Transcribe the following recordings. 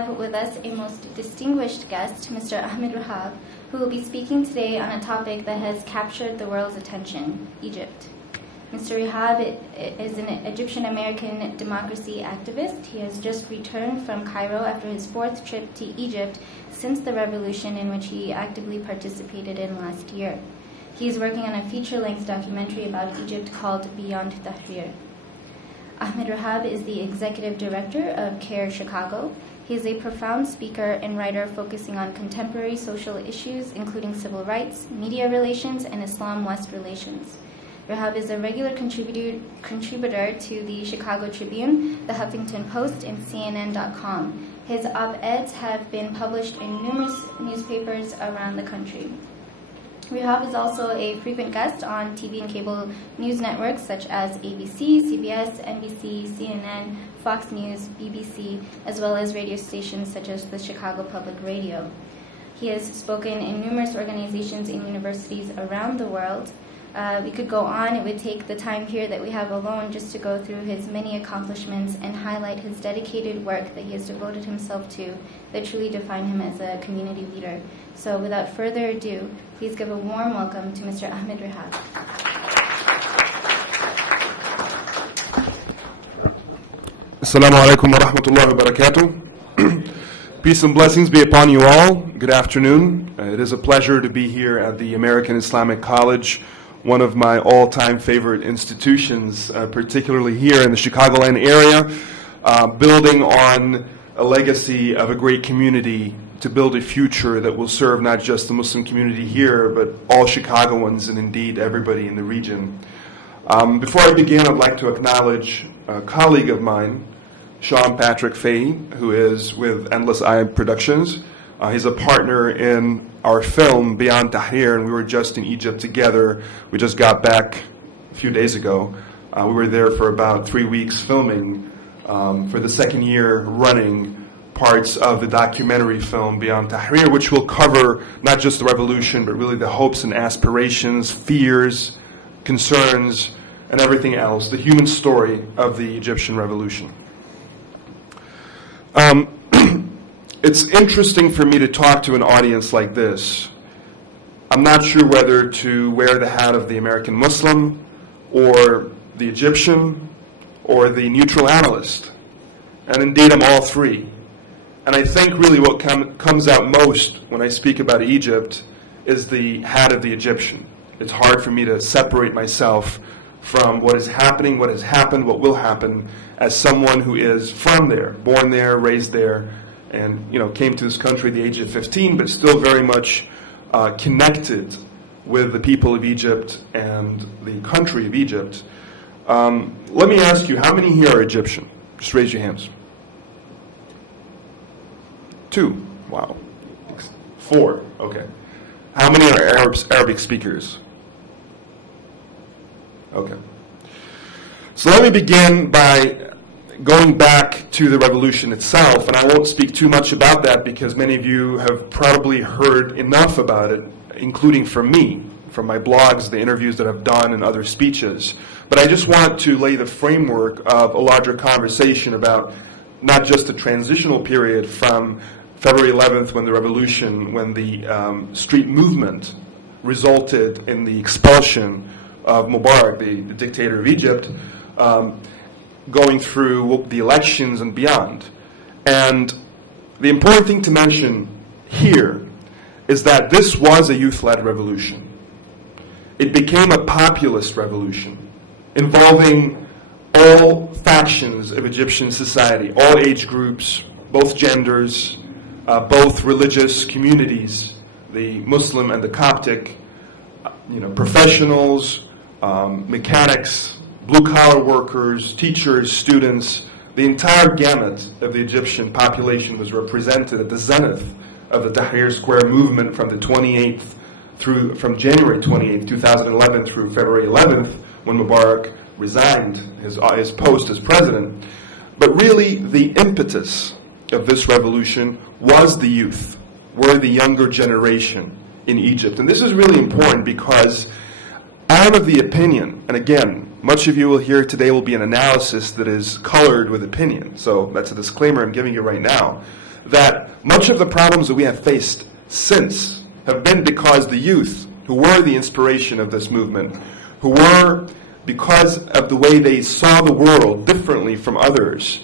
have with us a most distinguished guest, Mr. Ahmed Rehab, who will be speaking today on a topic that has captured the world's attention, Egypt. Mr. Rehab is an Egyptian-American democracy activist. He has just returned from Cairo after his fourth trip to Egypt since the revolution, in which he actively participated in last year. He is working on a feature-length documentary about Egypt called Beyond Tahrir. Ahmed Rehab is the executive director of CARE Chicago. He is a profound speaker and writer focusing on contemporary social issues, including civil rights, media relations, and Islam-West relations. Rehab is a regular contributor to the Chicago Tribune, the Huffington Post, and CNN.com. His op-eds have been published in numerous newspapers around the country. Rehab is also a frequent guest on TV and cable news networks such as ABC, CBS, NBC, CNN, Fox News, BBC, as well as radio stations such as the Chicago Public Radio. He has spoken in numerous organizations and universities around the world. We could go on. It would take the time here that we have alone just to go through his many accomplishments and highlight his dedicated work that he has devoted himself to that truly define him as a community leader. So without further ado, please give a warm welcome to Mr. Ahmed Rehab. Assalamu alaikum wa rahmatullahi wa barakatuh. Peace and blessings be upon you all. Good afternoon. It is a pleasure to be here at the American Islamic College, one of my all-time favorite institutions, particularly here in the Chicagoland area, building on a legacy of a great community to build a future that will serve not just the Muslim community here, but all Chicagoans and indeed everybody in the region. Before I begin, I'd like to acknowledge a colleague of mine, Sean Patrick Fahey, who is with Endless Eye Productions. He's a partner in our film, Beyond Tahrir, and we were just in Egypt together. We just got back a few days ago. We were there for about 3 weeks filming for the second year running parts of the documentary film Beyond Tahrir, which will cover not just the revolution, but really the hopes and aspirations, fears, concerns, and everything else, the human story of the Egyptian revolution. It's interesting for me to talk to an audience like this. I'm not sure whether to wear the hat of the American Muslim or the Egyptian or the neutral analyst. And indeed, I'm all three. And I think really what comes out most when I speak about Egypt is the hat of the Egyptian. It's hard for me to separate myself from what is happening, what has happened, what will happen, as someone who is from there, born there, raised there, and came to this country at the age of 15, but still very much connected with the people of Egypt and the country of Egypt. Let me ask you, how many here are Egyptian? Just raise your hands. 2. Wow. 4. Okay. How many are Arabic speakers? Okay. So let me begin by going back to the revolution itself, and I won't speak too much about that because many of you have probably heard enough about it, including from me, from my blogs, the interviews that I've done, and other speeches. But I just want to lay the framework of a larger conversation about not just the transitional period from February 11th, when the street movement resulted in the expulsion of Mubarak, the dictator of Egypt, going through the elections and beyond. And the important thing to mention here is that this was a youth-led revolution. It became a populist revolution involving all factions of Egyptian society, all age groups, both genders, both religious communities, the Muslim and the Coptic, professionals, mechanics, blue-collar workers, teachers, students. The entire gamut of the Egyptian population was represented at the zenith of the Tahrir Square movement from from January 28th, 2011 through February 11th, when Mubarak resigned his post as president. But really, the impetus of this revolution was the youth, were the younger generation in Egypt. And this is really important because I'm of the opinion, and again, much of you will hear today will be an analysis that is colored with opinion. So that's a disclaimer I'm giving you right now. that much of the problems that we have faced since have been because the youth, who were the inspiration of this movement, who were, because of the way they saw the world differently from others,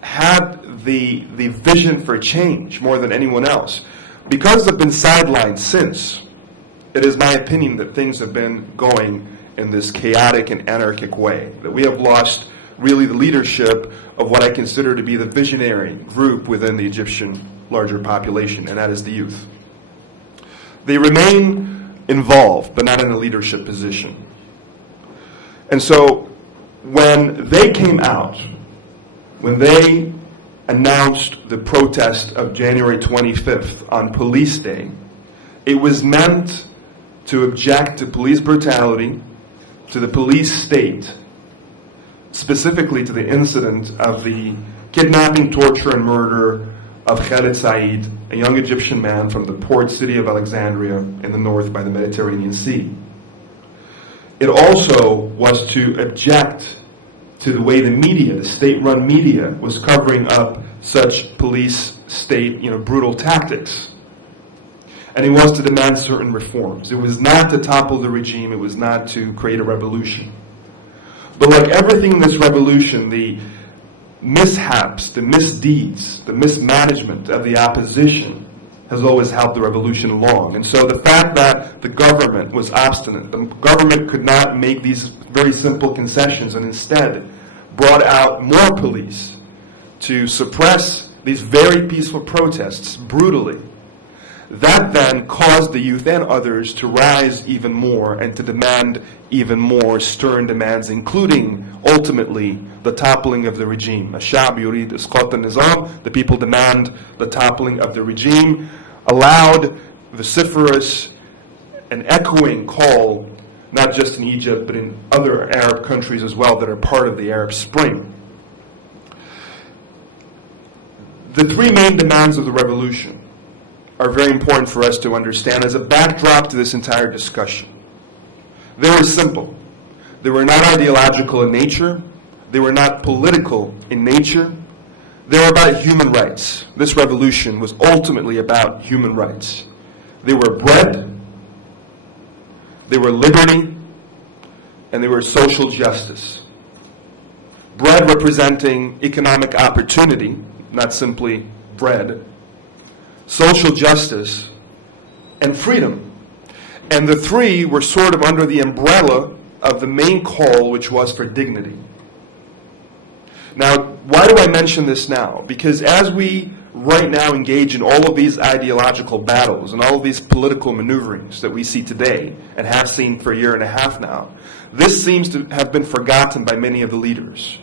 had the vision for change more than anyone else. Because they've been sidelined since, it is my opinion that things have been going in this chaotic and anarchic way, that we have lost really the leadership of what I consider to be the visionary group within the Egyptian larger population, and that is the youth. They remain involved, but not in a leadership position. And so when they came out, when they announced the protest of January 25th on Police Day, it was meant to object to police brutality, to the police state, specifically to the incident of the kidnapping, torture, and murder of Khalid Said, a young Egyptian man from the port city of Alexandria in the north by the Mediterranean Sea. It also was to object to the way the media, the state-run media, was covering up such police state, brutal tactics. And it was to demand certain reforms. It was not to topple the regime. It was not to create a revolution. But like everything in this revolution, the mishaps, the misdeeds, the mismanagement of the opposition has always helped the revolution along. And so the fact that the government was obstinate, the government could not make these very simple concessions and instead brought out more police to suppress these very peaceful protests brutally, that then caused the youth and others to rise even more and to demand even more stern demands, including, ultimately, the toppling of the regime. الشعب يريد إسقاط النظام. The people demand the toppling of the regime. A loud, vociferous, and echoing call, not just in Egypt, but in other Arab countries as well that are part of the Arab Spring. The three main demands of the revolution are very important for us to understand as a backdrop to this entire discussion. They were simple. They were not ideological in nature. They were not political in nature. They were about human rights. This revolution was ultimately about human rights. They were bread, they were liberty, and they were social justice. Bread representing economic opportunity, not simply bread. Social justice, and freedom. And the three were sort of under the umbrella of the main call, which was for dignity. Now, why do I mention this now? Because as we right now engage in all of these ideological battles and all of these political maneuverings that we see today and have seen for a year and a half now, this seems to have been forgotten by many of the leaders.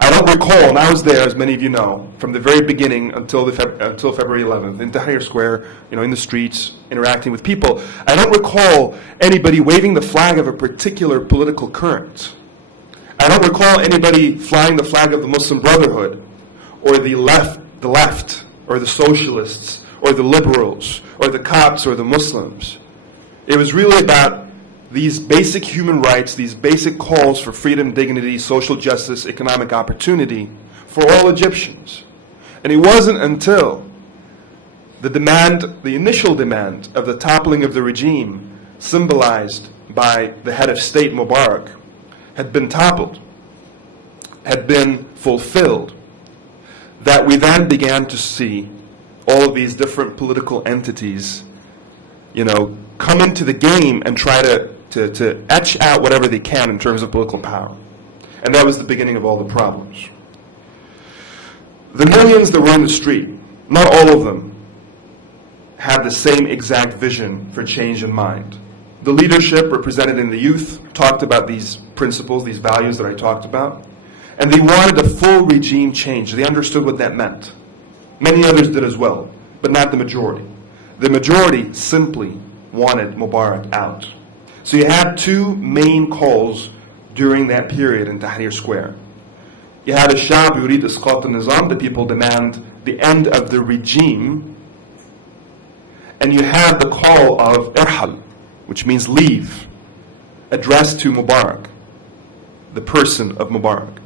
I don't recall, and I was there, as many of you know, from the very beginning until February 11th, in Tahrir Square, in the streets, interacting with people. I don't recall anybody waving the flag of a particular political current. I don't recall anybody flying the flag of the Muslim Brotherhood, or the left, or the socialists, or the liberals, or the Copts, or the Muslims. It was really about these basic human rights, these basic calls for freedom, dignity, social justice, economic opportunity for all Egyptians. And it wasn't until the initial demand of the toppling of the regime, symbolized by the head of state, Mubarak, had been toppled, had been fulfilled, that we then began to see all of these different political entities, come into the game and try to etch out whatever they can in terms of political power. And that was the beginning of all the problems. The millions that were in the street, not all of them had the same exact vision for change in mind. The leadership represented in the youth talked about these principles, these values that I talked about, and they wanted a full regime change. They understood what that meant. Many others did as well, but not the majority. The majority simply wanted Mubarak out. So you had two main calls during that period in Tahrir Square. You had الشعب يريد إسقاط النظام, the people demand the end of the regime. And you had the call of irhal, which means leave, addressed to Mubarak, the person of Mubarak.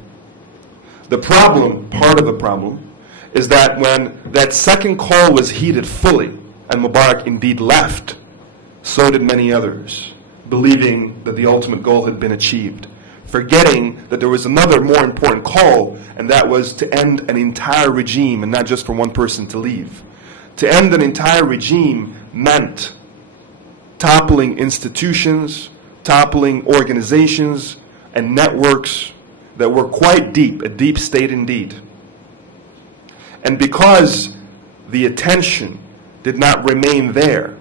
The problem, part of the problem, is that when that second call was heeded fully, and Mubarak indeed left, so did many others, believing that the ultimate goal had been achieved, forgetting that there was another more important call, and that was to end an entire regime and not just for one person to leave. To end an entire regime meant toppling institutions, toppling organizations and networks that were quite deep, a deep state indeed. And because the attention did not remain there,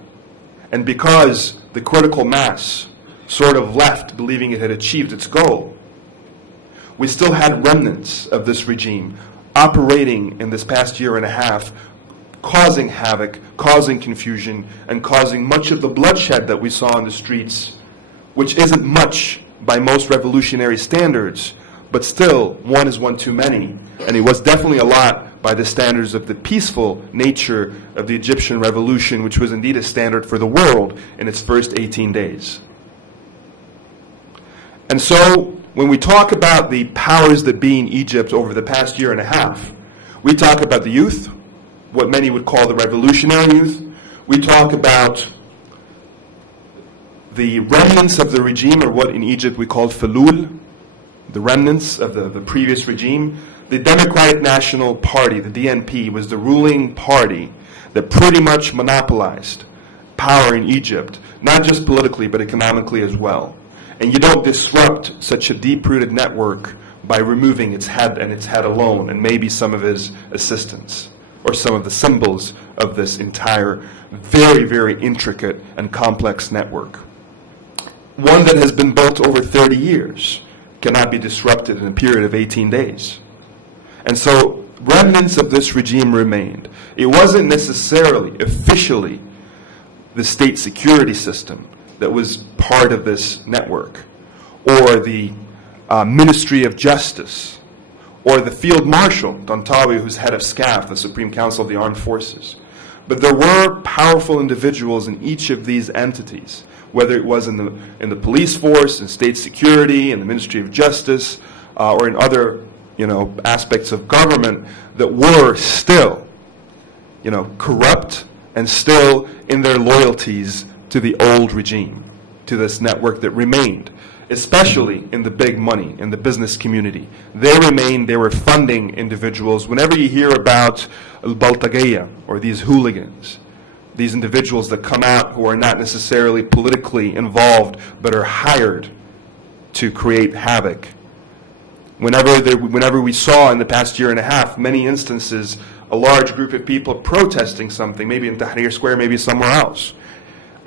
and because the critical mass sort of left believing it had achieved its goal, we still had remnants of this regime operating in this past year and a half, causing havoc, causing confusion, and causing much of the bloodshed that we saw in the streets, which isn't much by most revolutionary standards, but still, one is one too many. And it was definitely a lot by the standards of the peaceful nature of the Egyptian revolution, which was indeed a standard for the world in its first 18 days. And so, when we talk about the powers that be in Egypt over the past year and a half, we talk about the youth, what many would call the revolutionary youth. We talk about the remnants of the regime, or what in Egypt we call falul, the remnants of the previous regime. The Democratic National Party, the DNP, was the ruling party that pretty much monopolized power in Egypt, not just politically, but economically as well. And you don't disrupt such a deep-rooted network by removing its head and its head alone, and maybe some of his assistants, or some of the symbols of this entire very, very intricate and complex network. One that has been built over 30 years cannot be disrupted in a period of 18 days. And so remnants of this regime remained. It wasn't necessarily, officially, the state security system that was part of this network, or the Ministry of Justice, or the Field Marshal, Tantawi, who's head of SCAF, the Supreme Council of the Armed Forces. But there were powerful individuals in each of these entities, whether it was in the police force, in state security, in the Ministry of Justice, or in other aspects of government, that were still corrupt and still in their loyalties to the old regime, to this network that remained, especially in the big money, in the business community. They remained, they were funding individuals. Whenever you hear about al-Baltagaya, or these hooligans, these individuals that come out who are not necessarily politically involved, but are hired to create havoc. Whenever we saw in the past year and a half, many instances, a large group of people protesting something, maybe in Tahrir Square, maybe somewhere else,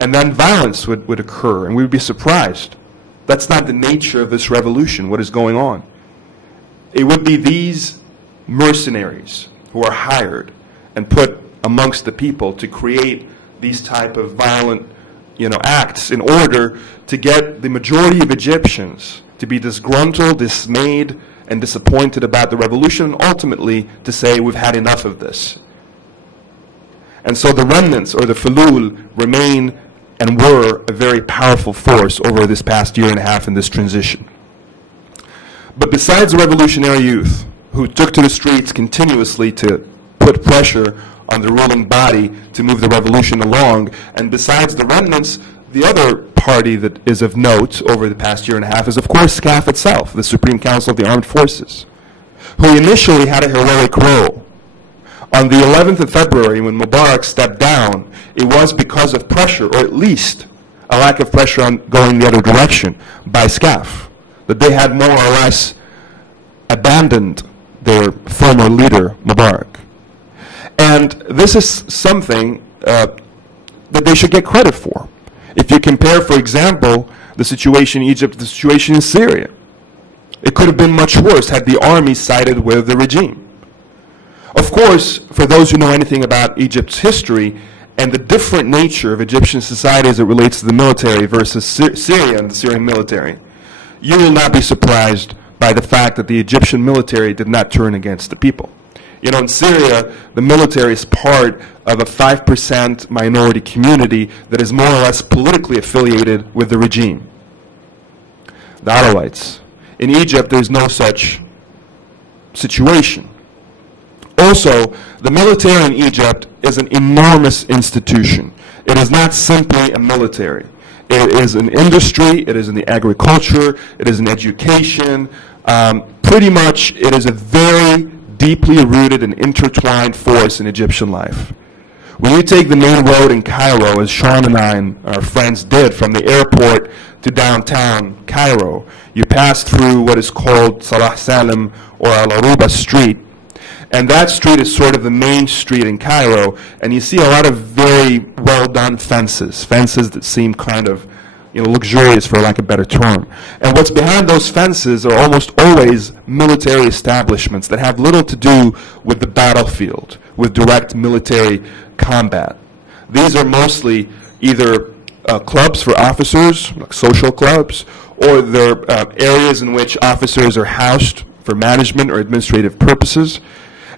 and then violence would occur, and we would be surprised. That's not the nature of this revolution, what is going on. It would be these mercenaries who are hired and put amongst the people to create these type of violent acts in order to get the majority of Egyptians to be disgruntled, dismayed, and disappointed about the revolution, and ultimately to say, we've had enough of this. And so the remnants, or the falul, remain and were a very powerful force over this past year and a half in this transition. But besides the revolutionary youth, who took to the streets continuously to put pressure on the ruling body to move the revolution along, and besides the remnants, the other party that is of note over the past year and a half is, of course, SCAF itself, the Supreme Council of the Armed Forces, who initially had a heroic role. On the 11th of February, when Mubarak stepped down, it was because of pressure, or at least a lack of pressure on going the other direction by SCAF, that they had more or less abandoned their former leader, Mubarak. And this is something that they should get credit for. If you compare, for example, the situation in Egypt to the situation in Syria, it could have been much worse had the army sided with the regime. Of course, for those who know anything about Egypt's history and the different nature of Egyptian society as it relates to the military versus Syria and the Syrian military, you will not be surprised by the fact that the Egyptian military did not turn against the people. In Syria, the military is part of a 5% minority community that is more or less politically affiliated with the regime, the Alawites. In Egypt, there's no such situation. Also, the military in Egypt is an enormous institution. It is not simply a military. It is an industry, it is in the agriculture, it is in education. Pretty much it is a very deeply rooted and intertwined force in Egyptian life. When you take the main road in Cairo, as Sean and I and our friends did, from the airport to downtown Cairo, you pass through what is called Salah Salim or Al-Aruba Street. And that street is sort of the main street in Cairo, and you see a lot of very well-done fences that seem kind of, luxurious, for lack of a better term. And what's behind those fences are almost always military establishments that have little to do with the battlefield, with direct military combat. These are mostly either clubs for officers, like social clubs, or they're areas in which officers are housed for management or administrative purposes.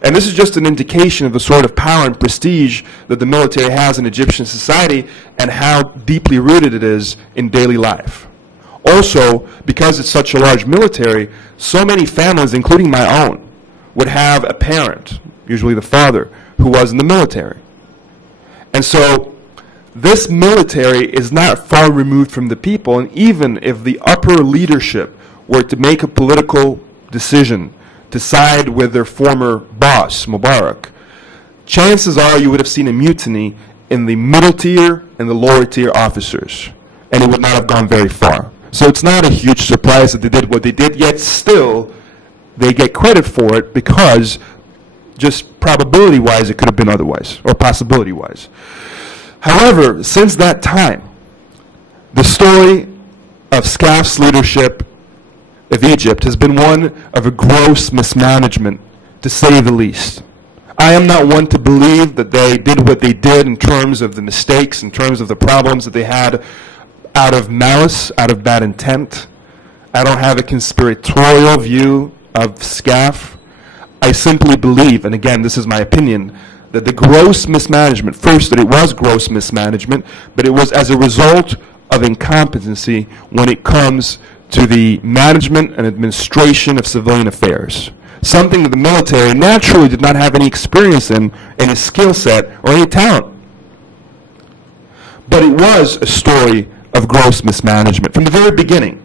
And this is just an indication of the sort of power and prestige that the military has in Egyptian society and how deeply rooted it is in daily life. Also, because it's such a large military, so many families, including my own, would have a parent, usually the father, who was in the military. And so this military is not far removed from the people, and even if the upper leadership were to make a political decision to side with their former boss, Mubarak, chances are you would have seen a mutiny in the middle tier and the lower tier officers, and it would not have gone very far. So it's not a huge surprise that they did what they did, yet still they get credit for it because just probability-wise it could have been otherwise, or possibility-wise. However, since that time, the story of SCAF's leadership of Egypt has been one of a gross mismanagement, to say the least. I am not one to believe that they did what they did in terms of the mistakes, in terms of the problems that they had out of malice, out of bad intent. I don't have a conspiratorial view of SCAF. I simply believe, and again, this is my opinion, that the gross mismanagement, first, that it was gross mismanagement, but it was as a result of incompetency when it comes to the management and administration of civilian affairs. Something that the military naturally did not have any experience in, any skill set, or any talent. But it was a story of gross mismanagement from the very beginning.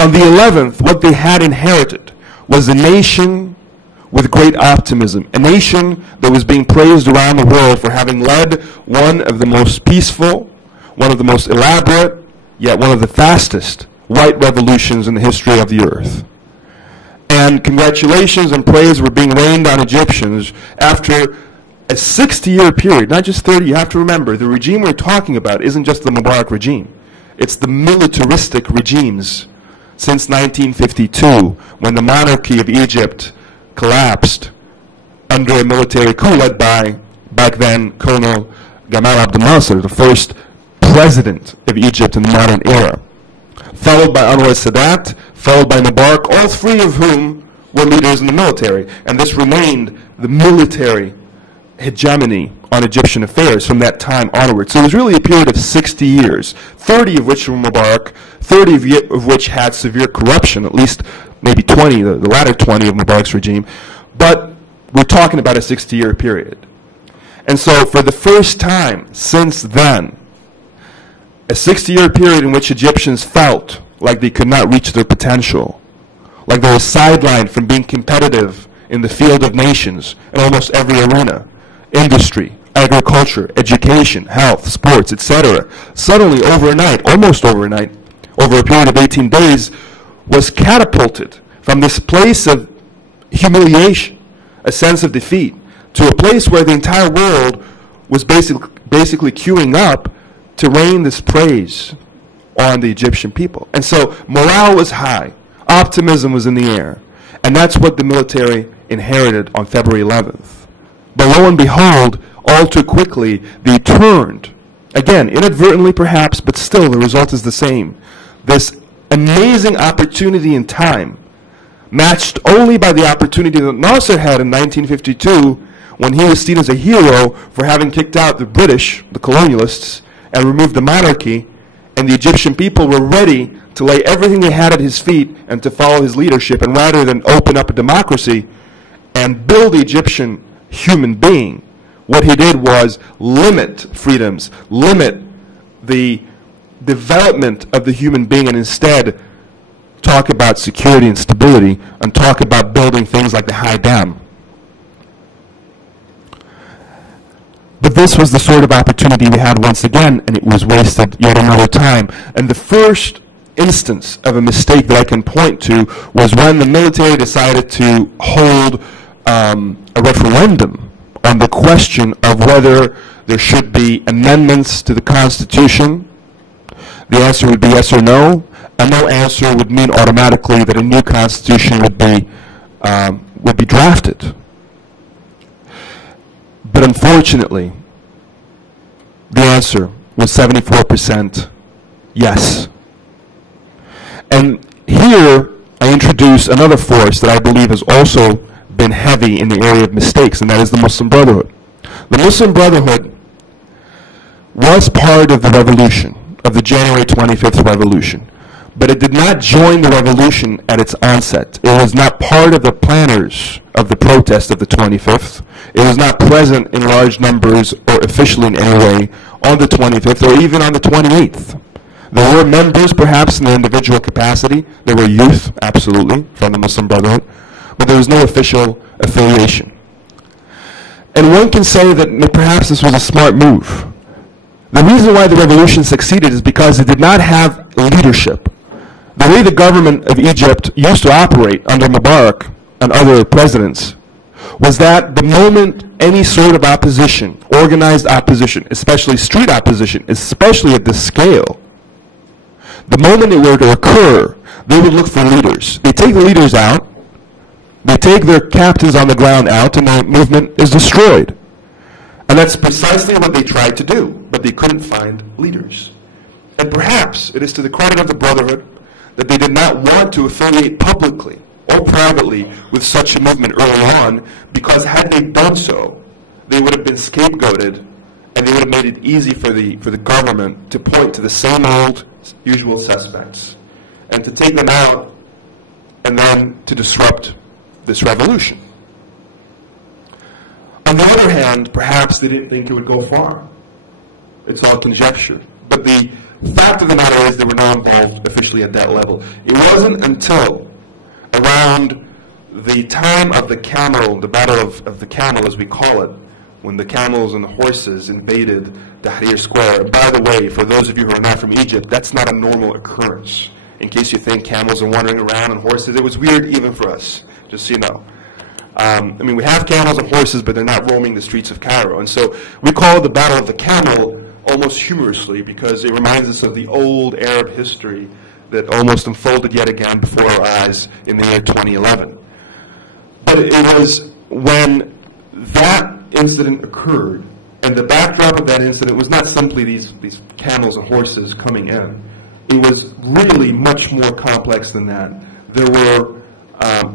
On the 11th, what they had inherited was a nation with great optimism, a nation that was being praised around the world for having led one of the most peaceful, one of the most elaborate, yet one of the fastest white revolutions in the history of the earth. And congratulations and praise were being rained on Egyptians after a 60-year period, not just 30. You have to remember, the regime we're talking about isn't just the Mubarak regime. It's the militaristic regimes since 1952, when the monarchy of Egypt collapsed under a military coup led by, back then, Colonel Gamal Abdel Nasser, the first president of Egypt in the modern era, followed by Anwar Sadat, followed by Mubarak, all three of whom were leaders in the military. And this remained the military hegemony on Egyptian affairs from that time onwards. So it was really a period of 60 years, 30 of which were Mubarak, 30 of which had severe corruption, at least maybe 20, the latter 20 of Mubarak's regime. But we're talking about a 60-year period. And so for the first time since then, a 60-year period in which Egyptians felt like they could not reach their potential, like they were sidelined from being competitive in the field of nations in almost every arena, industry, agriculture, education, health, sports, etc. Suddenly, overnight, almost overnight, over a period of 18 days, was catapulted from this place of humiliation, a sense of defeat, to a place where the entire world was basically queuing up to rain this praise on the Egyptian people. And so morale was high, optimism was in the air, and that's what the military inherited on February 11th. But lo and behold, all too quickly, they turned, again, inadvertently perhaps, but still the result is the same. This amazing opportunity in time, matched only by the opportunity that Nasser had in 1952, when he was seen as a hero for having kicked out the British, the colonialists, and removed the monarchy, and the Egyptian people were ready to lay everything they had at his feet and to follow his leadership. And rather than open up a democracy, and build the Egyptian human being, what he did was limit freedoms, limit the development of the human being, and instead talk about security and stability and talk about building things like the high dam. But this was the sort of opportunity we had once again, and it was wasted yet another time. And the first instance of a mistake that I can point to was when the military decided to hold a referendum on the question of whether there should be amendments to the Constitution. The answer would be yes or no. A no answer would mean automatically that a new Constitution would be drafted. But unfortunately, the answer was 74% yes. And here I introduce another force that I believe has also been heavy in the area of mistakes, and that is the Muslim Brotherhood. The Muslim Brotherhood was part of the revolution, of the January 25th revolution, but it did not join the revolution at its onset. It was not part of the planners of the protest of the 25th. It was not present in large numbers or officially in any way on the 25th or even on the 28th. There were members, perhaps, in their individual capacity. There were youth, absolutely, from the Muslim Brotherhood, but there was no official affiliation. And one can say that perhaps this was a smart move. The reason why the revolution succeeded is because it did not have leadership. The way the government of Egypt used to operate under Mubarak and other presidents was that the moment any sort of opposition, organized opposition, especially street opposition, especially at this scale, the moment it were to occur, they would look for leaders. They take the leaders out, they take their captains on the ground out, and the movement is destroyed. And that's precisely what they tried to do, but they couldn't find leaders. And perhaps it is to the credit of the Brotherhood that they did not want to affiliate publicly or privately with such a movement early on, because had they done so, they would have been scapegoated, and they would have made it easy for the government to point to the same old usual suspects and to take them out and then to disrupt this revolution. On the other hand, perhaps they didn't think it would go far. It's all conjecture. But the fact of the matter is they were not involved officially at that level. It wasn't until around the time of the camel, the Battle of the Camel as we call it, when the camels and the horses invaded Tahrir Square. And by the way, for those of you who are not from Egypt, that's not a normal occurrence. In case you think camels are wandering around on horses, it was weird even for us, just so you know. I mean, we have camels and horses, but they're not roaming the streets of Cairo. And so we call it the Battle of the Camel almost humorously, because it reminds us of the old Arab history that almost unfolded yet again before our eyes in the year 2011. But it was when that incident occurred, and the backdrop of that incident was not simply these camels and horses coming in. It was really much more complex than that. There were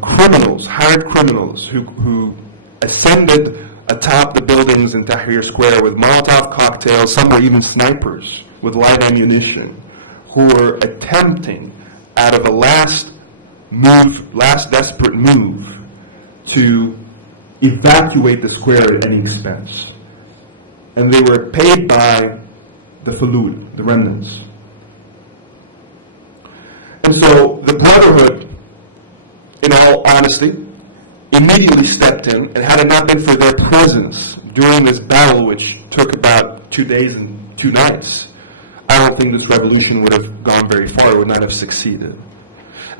criminals, hired criminals, who ascended atop the buildings in Tahrir Square with Molotov cocktails, some were even snipers with light ammunition, who were attempting, out of a last desperate move, to evacuate the square at any expense. And they were paid by the Falud, the remnants. And so the Brotherhood, in all honesty, immediately stepped in, and had it not been for their presence during this battle, which took about 2 days and 2 nights, I don't think this revolution would have gone very far, it would not have succeeded.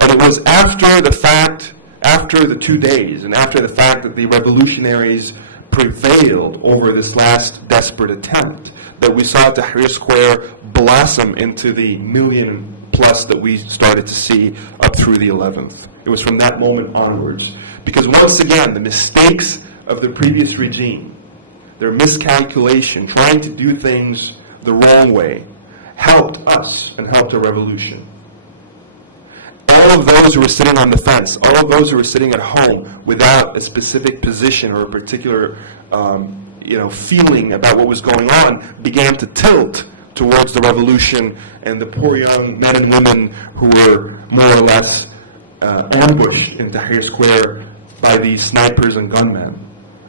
And it was after the fact, after the 2 days, and after the fact that the revolutionaries prevailed over this last desperate attempt, that we saw Tahrir Square blossom into the million plus that we started to see up through the 11th. It was from that moment onwards. Because once again, the mistakes of the previous regime, their miscalculation, trying to do things the wrong way, helped us and helped our revolution. All of those who were sitting on the fence, all of those who were sitting at home without a specific position or a particular feeling about what was going on, began to tilt towards the revolution, and the poor young men and women who were more or less ambushed in Tahrir Square by these snipers and gunmen.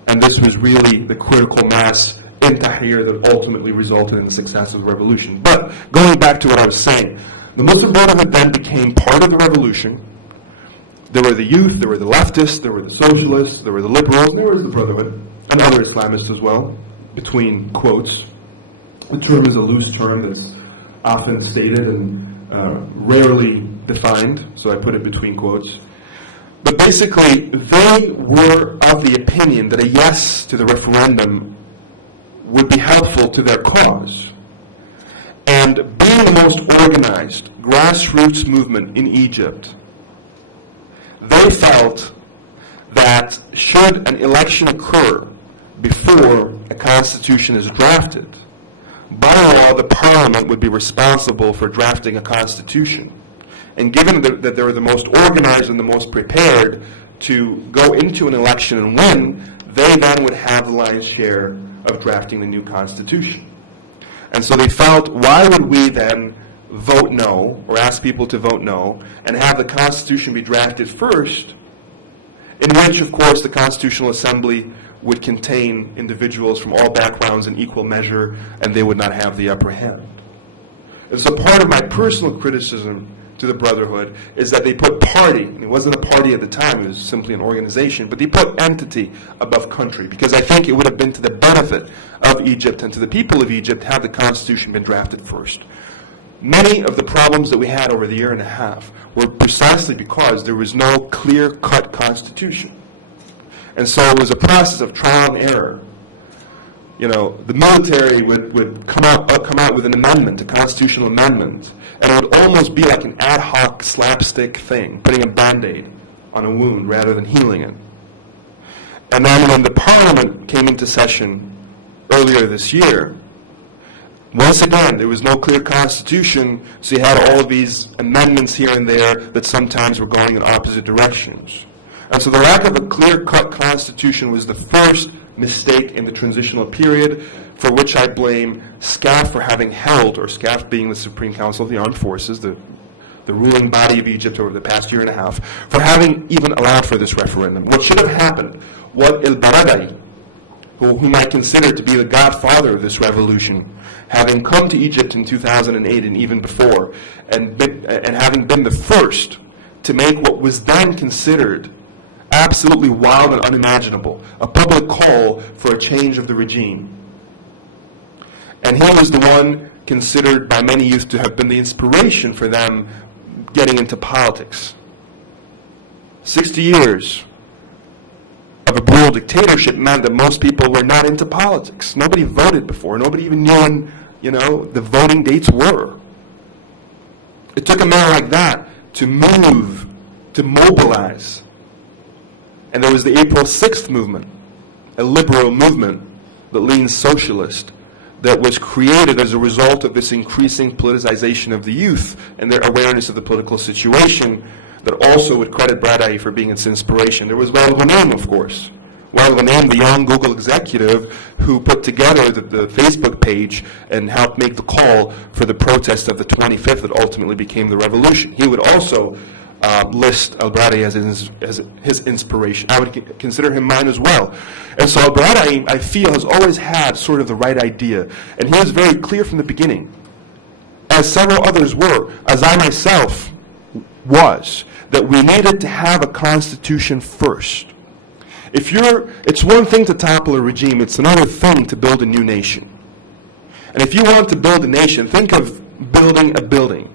And this was really the critical mass in Tahrir that ultimately resulted in the success of the revolution. But going back to what I was saying, the Muslim Brotherhood then became part of the revolution. There were the youth, there were the leftists, there were the socialists, there were the liberals, there was the Brotherhood, and other Islamists as well, between quotes. The term is a loose term that's often stated and rarely defined, so I put it between quotes. But basically, they were of the opinion that a yes to the referendum would be helpful to their cause. And being the most organized grassroots movement in Egypt, they felt that should an election occur before a constitution is drafted, by law the parliament would be responsible for drafting a constitution. And given that they were the most organized and the most prepared to go into an election and win, they then would have the lion's share of drafting the new constitution. And so they felt, why would we then vote no, or ask people to vote no, and have the constitution be drafted first, in which, of course, the Constitutional Assembly would contain individuals from all backgrounds in equal measure, and they would not have the upper hand. And so part of my personal criticism to the Brotherhood is that they put party, and it wasn't a party at the time, it was simply an organization, but they put entity above country, because I think it would have been to the benefit of Egypt and to the people of Egypt had the Constitution been drafted first. Many of the problems that we had over the year and a half were precisely because there was no clear-cut Constitution. And so it was a process of trial and error. You know, the military would come out with an amendment, a constitutional amendment, and it would almost be like an ad hoc slapstick thing, putting a Band-Aid on a wound rather than healing it. And then when the parliament came into session earlier this year, once again, there was no clear constitution, so you had all of these amendments here and there that sometimes were going in opposite directions. And so the lack of a clear-cut constitution was the first mistake in the transitional period, for which I blame SCAF for having held, or SCAF being the Supreme Council of the Armed Forces, the ruling body of Egypt over the past year and a half, for having even allowed for this referendum. What should have happened, what El-Baradei, whom I consider to be the godfather of this revolution, having come to Egypt in 2008 and even before, and having been the first to make what was then considered absolutely wild and unimaginable, a public call for a change of the regime. And he was the one considered by many youth to have been the inspiration for them getting into politics. 60 years of a brutal dictatorship meant that most people were not into politics. Nobody voted before. Nobody even knew when, the voting dates were. It took a man like that to move, to mobilize. And there was the April 6th movement, a liberal movement that leans socialist, that was created as a result of this increasing politicization of the youth and their awareness of the political situation, that also would credit Baradei for being its inspiration. There was Wael Ghanem, of course. Wael Ghanem, the young Google executive who put together the Facebook page and helped make the call for the protest of the 25th that ultimately became the revolution. He would also list al-Baradei as his inspiration. I would consider him mine as well. And so al-Baradei, I feel, has always had sort of the right idea. And he was very clear from the beginning, as several others were, as I myself was, that we needed to have a constitution first. It's one thing to topple a regime, it's another thing to build a new nation. And if you want to build a nation, think of building a building.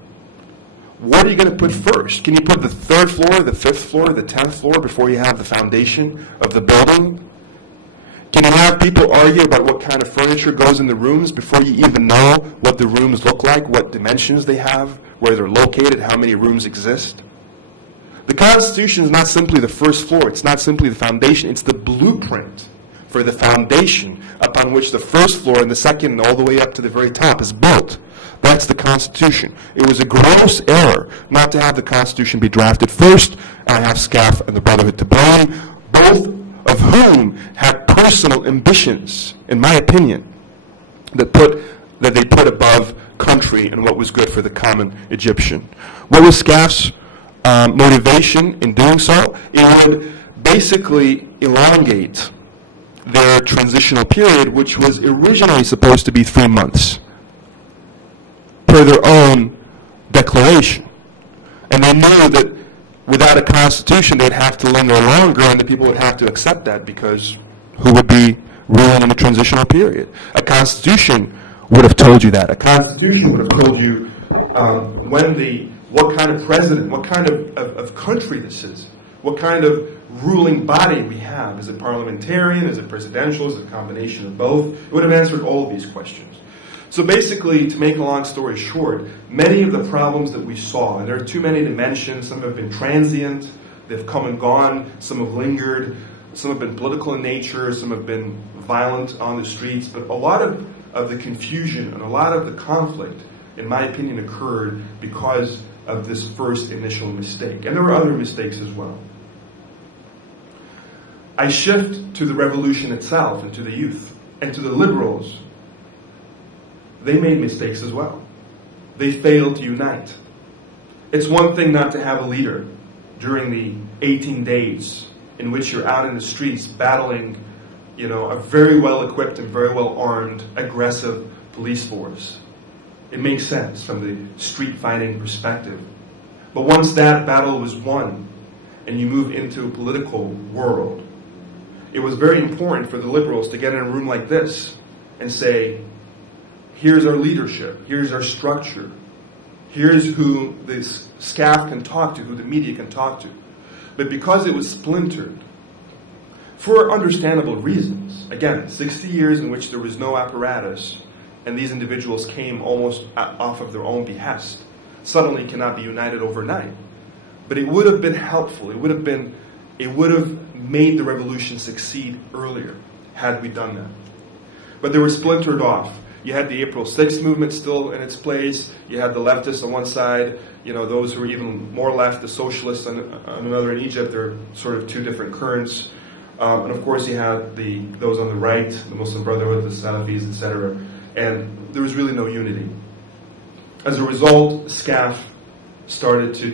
What are you going to put first? Can you put the 3rd floor, the 5th floor, the 10th floor before you have the foundation of the building? Can you have people argue about what kind of furniture goes in the rooms before you even know what the rooms look like, what dimensions they have, where they're located, how many rooms exist? The Constitution is not simply the 1st floor, it's not simply the foundation, it's the blueprint for the foundation upon which the 1st floor and the 2nd and all the way up to the very top is built. That's the Constitution. It was a gross error not to have the Constitution be drafted first, and I have SCAF and the Brotherhood to blame, both of whom had personal ambitions, in my opinion, that they put above country and what was good for the common Egyptian. What was SCAF's motivation in doing so, it would basically elongate their transitional period, which was originally supposed to be 3 months, per their own declaration. And they knew that without a constitution, they'd have to linger longer, and the people would have to accept that, because who would be ruling in the transitional period? A constitution would have told you that. A constitution would have told you what kind of president, what kind of country this is, what kind of ruling body we have. Is it parliamentarian? Is it presidential? Is it a combination of both? It would have answered all of these questions. So basically, to make a long story short, many of the problems that we saw, and there are too many to mention, some have been transient, they've come and gone, some have lingered, some have been political in nature, some have been violent on the streets, but a lot of the confusion and a lot of the conflict, in my opinion, occurred because of this first initial mistake. And there were other mistakes as well. I shift to the revolution itself and to the youth and to the liberals. They made mistakes as well. They failed to unite. It's one thing not to have a leader during the 18 days in which you're out in the streets battling, a very well-equipped and very well-armed, aggressive police force. It makes sense from the street fighting perspective. But once that battle was won and you move into a political world, it was very important for the liberals to get in a room like this and say, here's our leadership, here's our structure, here's who the SCAF can talk to, who the media can talk to. But because it was splintered, for understandable reasons, again, 60 years in which there was no apparatus, and these individuals came almost off of their own behest, suddenly cannot be united overnight. But it would have been helpful, it would have made the revolution succeed earlier, had we done that. But they were splintered off. You had the April 6th movement still in its place. You had the leftists on one side, those who were even more left, the socialists on another in Egypt. They're sort of two different currents. And of course you had those on the right, the Muslim Brotherhood, the Salafis, etc. And there was really no unity. As a result, SCAF started to,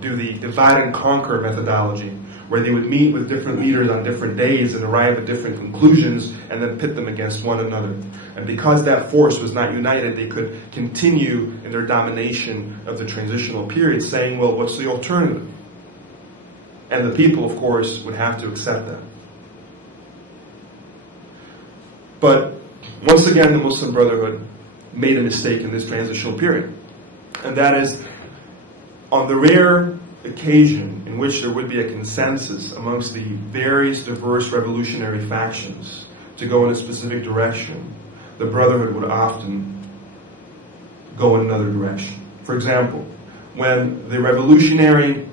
do the divide and conquer methodology, where they would meet with different leaders on different days and arrive at different conclusions and then pit them against one another. And because that force was not united, they could continue in their domination of the transitional period, saying, well, what's the alternative? And the people, of course, would have to accept that. But once again, the Muslim Brotherhood made a mistake in this transitional period. And that is, on the rare occasion in which there would be a consensus amongst the various diverse revolutionary factions to go in a specific direction, the Brotherhood would often go in another direction. For example, when the revolutionary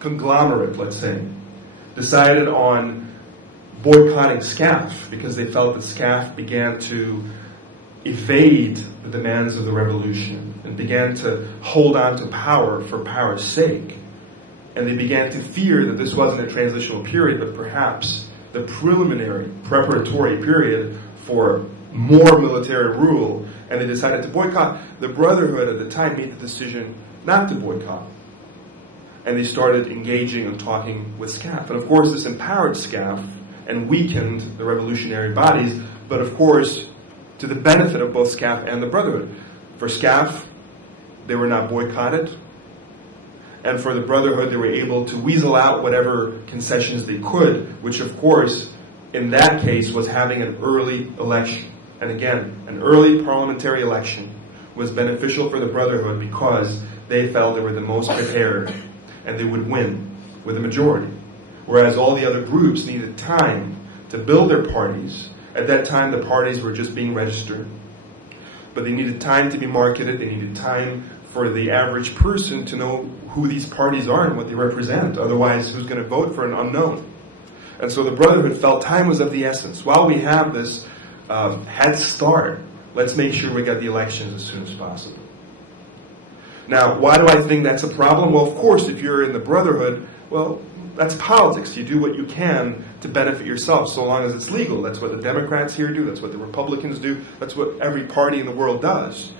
conglomerate, let's say, decided on boycotting SCAF because they felt that SCAF began to evade the demands of the revolution and began to hold on to power for power's sake. And they began to fear that this wasn't a transitional period, but perhaps the preliminary, preparatory period for more military rule, and they decided to boycott. The Brotherhood at the time made the decision not to boycott. And they started engaging and talking with SCAF. And of course this empowered SCAF and weakened the revolutionary bodies, but of course to the benefit of both SCAF and the Brotherhood. For SCAF, they were not boycotted. And for the Brotherhood, they were able to weasel out whatever concessions they could, which of course, in that case, was having an early election. And again, an early parliamentary election was beneficial for the Brotherhood because they felt they were the most prepared and they would win with a majority. Whereas all the other groups needed time to build their parties. At that time, the parties were just being registered. But they needed time to be marketed. They needed time for the average person to know who these parties are and what they represent. Otherwise, who's going to vote for an unknown? And so the Brotherhood felt time was of the essence. While we have this head start, let's make sure we get the elections as soon as possible. Now, why do I think that's a problem? Well, of course, if you're in the Brotherhood, well, that's politics. You do what you can to benefit yourself, so long as it's legal. That's what the Democrats here do. That's what the Republicans do. That's what every party in the world does.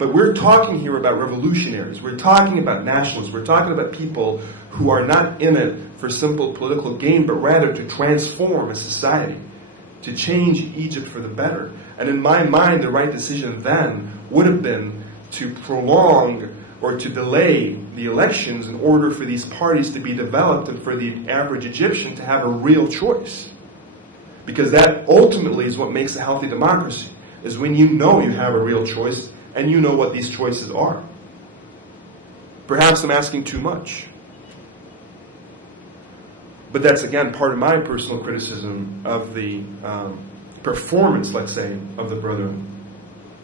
But we're talking here about revolutionaries. We're talking about nationalists. We're talking about people who are not in it for simple political gain, but rather to transform a society, to change Egypt for the better. And in my mind, the right decision then would have been to prolong or to delay the elections in order for these parties to be developed and for the average Egyptian to have a real choice. Because that ultimately is what makes a healthy democracy, is when you know you have a real choice and you know what these choices are. Perhaps I'm asking too much. But that's, again, part of my personal criticism of the performance, let's say, of the Brotherhood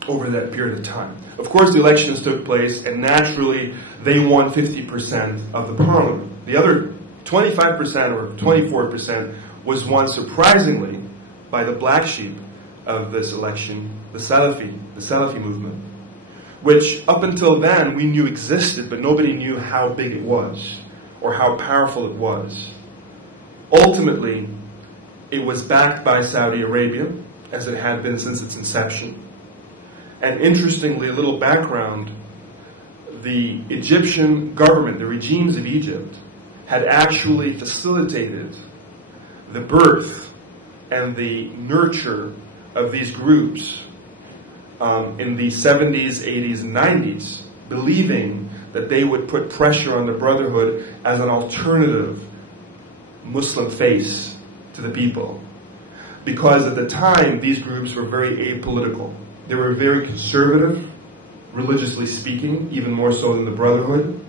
over that period of time. Of course, the elections took place, and naturally, they won 50% of the parliament. The other 25% or 24% was won, surprisingly, by the black sheep of this election, the Salafi movement, which up until then we knew existed, but nobody knew how big it was or how powerful it was. Ultimately, it was backed by Saudi Arabia, as it had been since its inception. And interestingly, a little background, the Egyptian government, the regimes of Egypt, had actually facilitated the birth and the nurture of these groups in the 70s, 80s, and 90s, believing that they would put pressure on the Brotherhood as an alternative Muslim face to the people. Because at the time, these groups were very apolitical. They were very conservative, religiously speaking, even more so than the Brotherhood.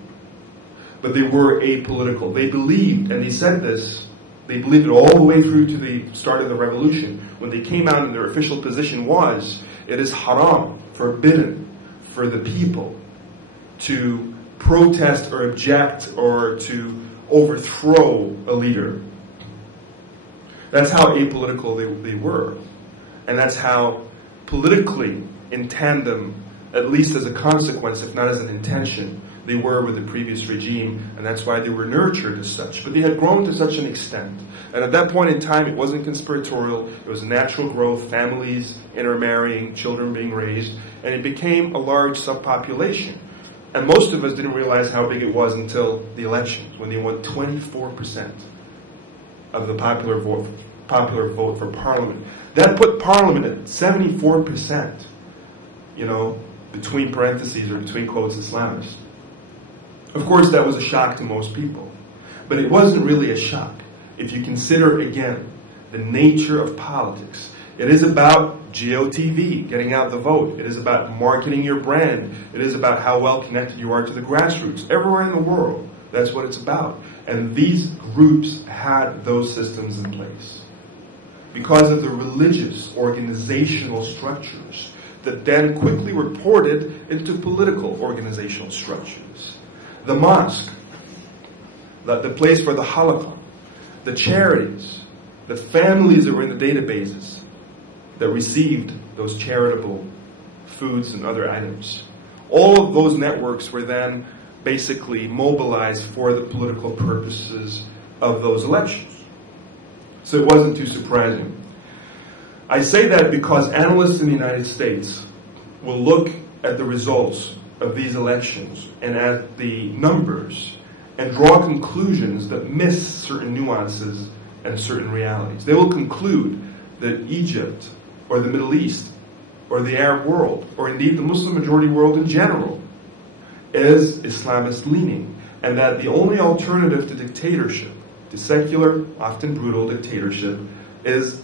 But they were apolitical. They believed, and they said this, they believed it all the way through to the start of the revolution. When they came out and their official position was, it is haram, forbidden for the people to protest or object or to overthrow a leader. That's how apolitical they were. And that's how politically in tandem, at least as a consequence, if not as an intention, they were with the previous regime, and that's why they were nurtured as such. But they had grown to such an extent. And at that point in time, it wasn't conspiratorial, it was natural growth, families intermarrying, children being raised, and it became a large subpopulation. And most of us didn't realize how big it was until the elections, when they won 24% of the popular vote for parliament. That put parliament at 74%, between parentheses or between quotes, Islamists. Of course, that was a shock to most people. But it wasn't really a shock. If you consider, again, the nature of politics. It is about GOTV, getting out the vote. It is about marketing your brand. It is about how well connected you are to the grassroots. Everywhere in the world, that's what it's about. And these groups had those systems in place. Because of the religious organizational structures that then quickly were ported into political organizational structures. The mosque, the place for the halaqah, the charities, the families that were in the databases that received those charitable foods and other items. All of those networks were then basically mobilized for the political purposes of those elections. So it wasn't too surprising. I say that because analysts in the United States will look at the results of these elections and at the numbers and draw conclusions that miss certain nuances and certain realities. They will conclude that Egypt or the Middle East or the Arab world or indeed the Muslim majority world in general is Islamist leaning, and that the only alternative to dictatorship, to secular, often brutal dictatorship, is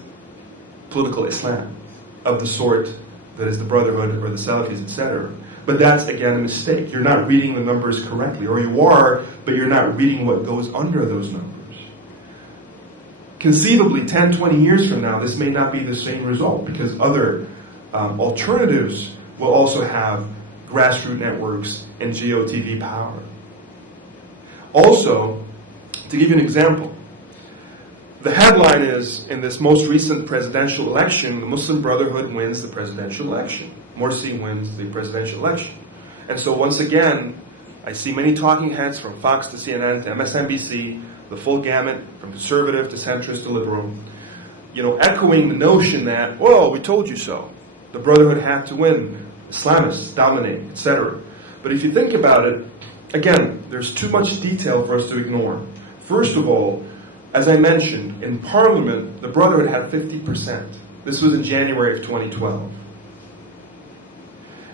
political Islam of the sort that is the Brotherhood or the Salafis, etc. But that's, again, a mistake. You're not reading the numbers correctly. Or you are, but you're not reading what goes under those numbers. Conceivably, 10, 20 years from now, this may not be the same result because other alternatives will also have grassroots networks and GOTV power. Also, to give you an example, the headline is, in this most recent presidential election, the Muslim Brotherhood wins the presidential election. Morsi wins the presidential election. And so once again, I see many talking heads from Fox to CNN to MSNBC, the full gamut, from conservative to centrist to liberal, echoing the notion that, well, we told you so. The Brotherhood had to win. Islamists dominate, etc. But if you think about it, again, there's too much detail for us to ignore. First of all, as I mentioned, in Parliament, the Brotherhood had 50%. This was in January of 2012.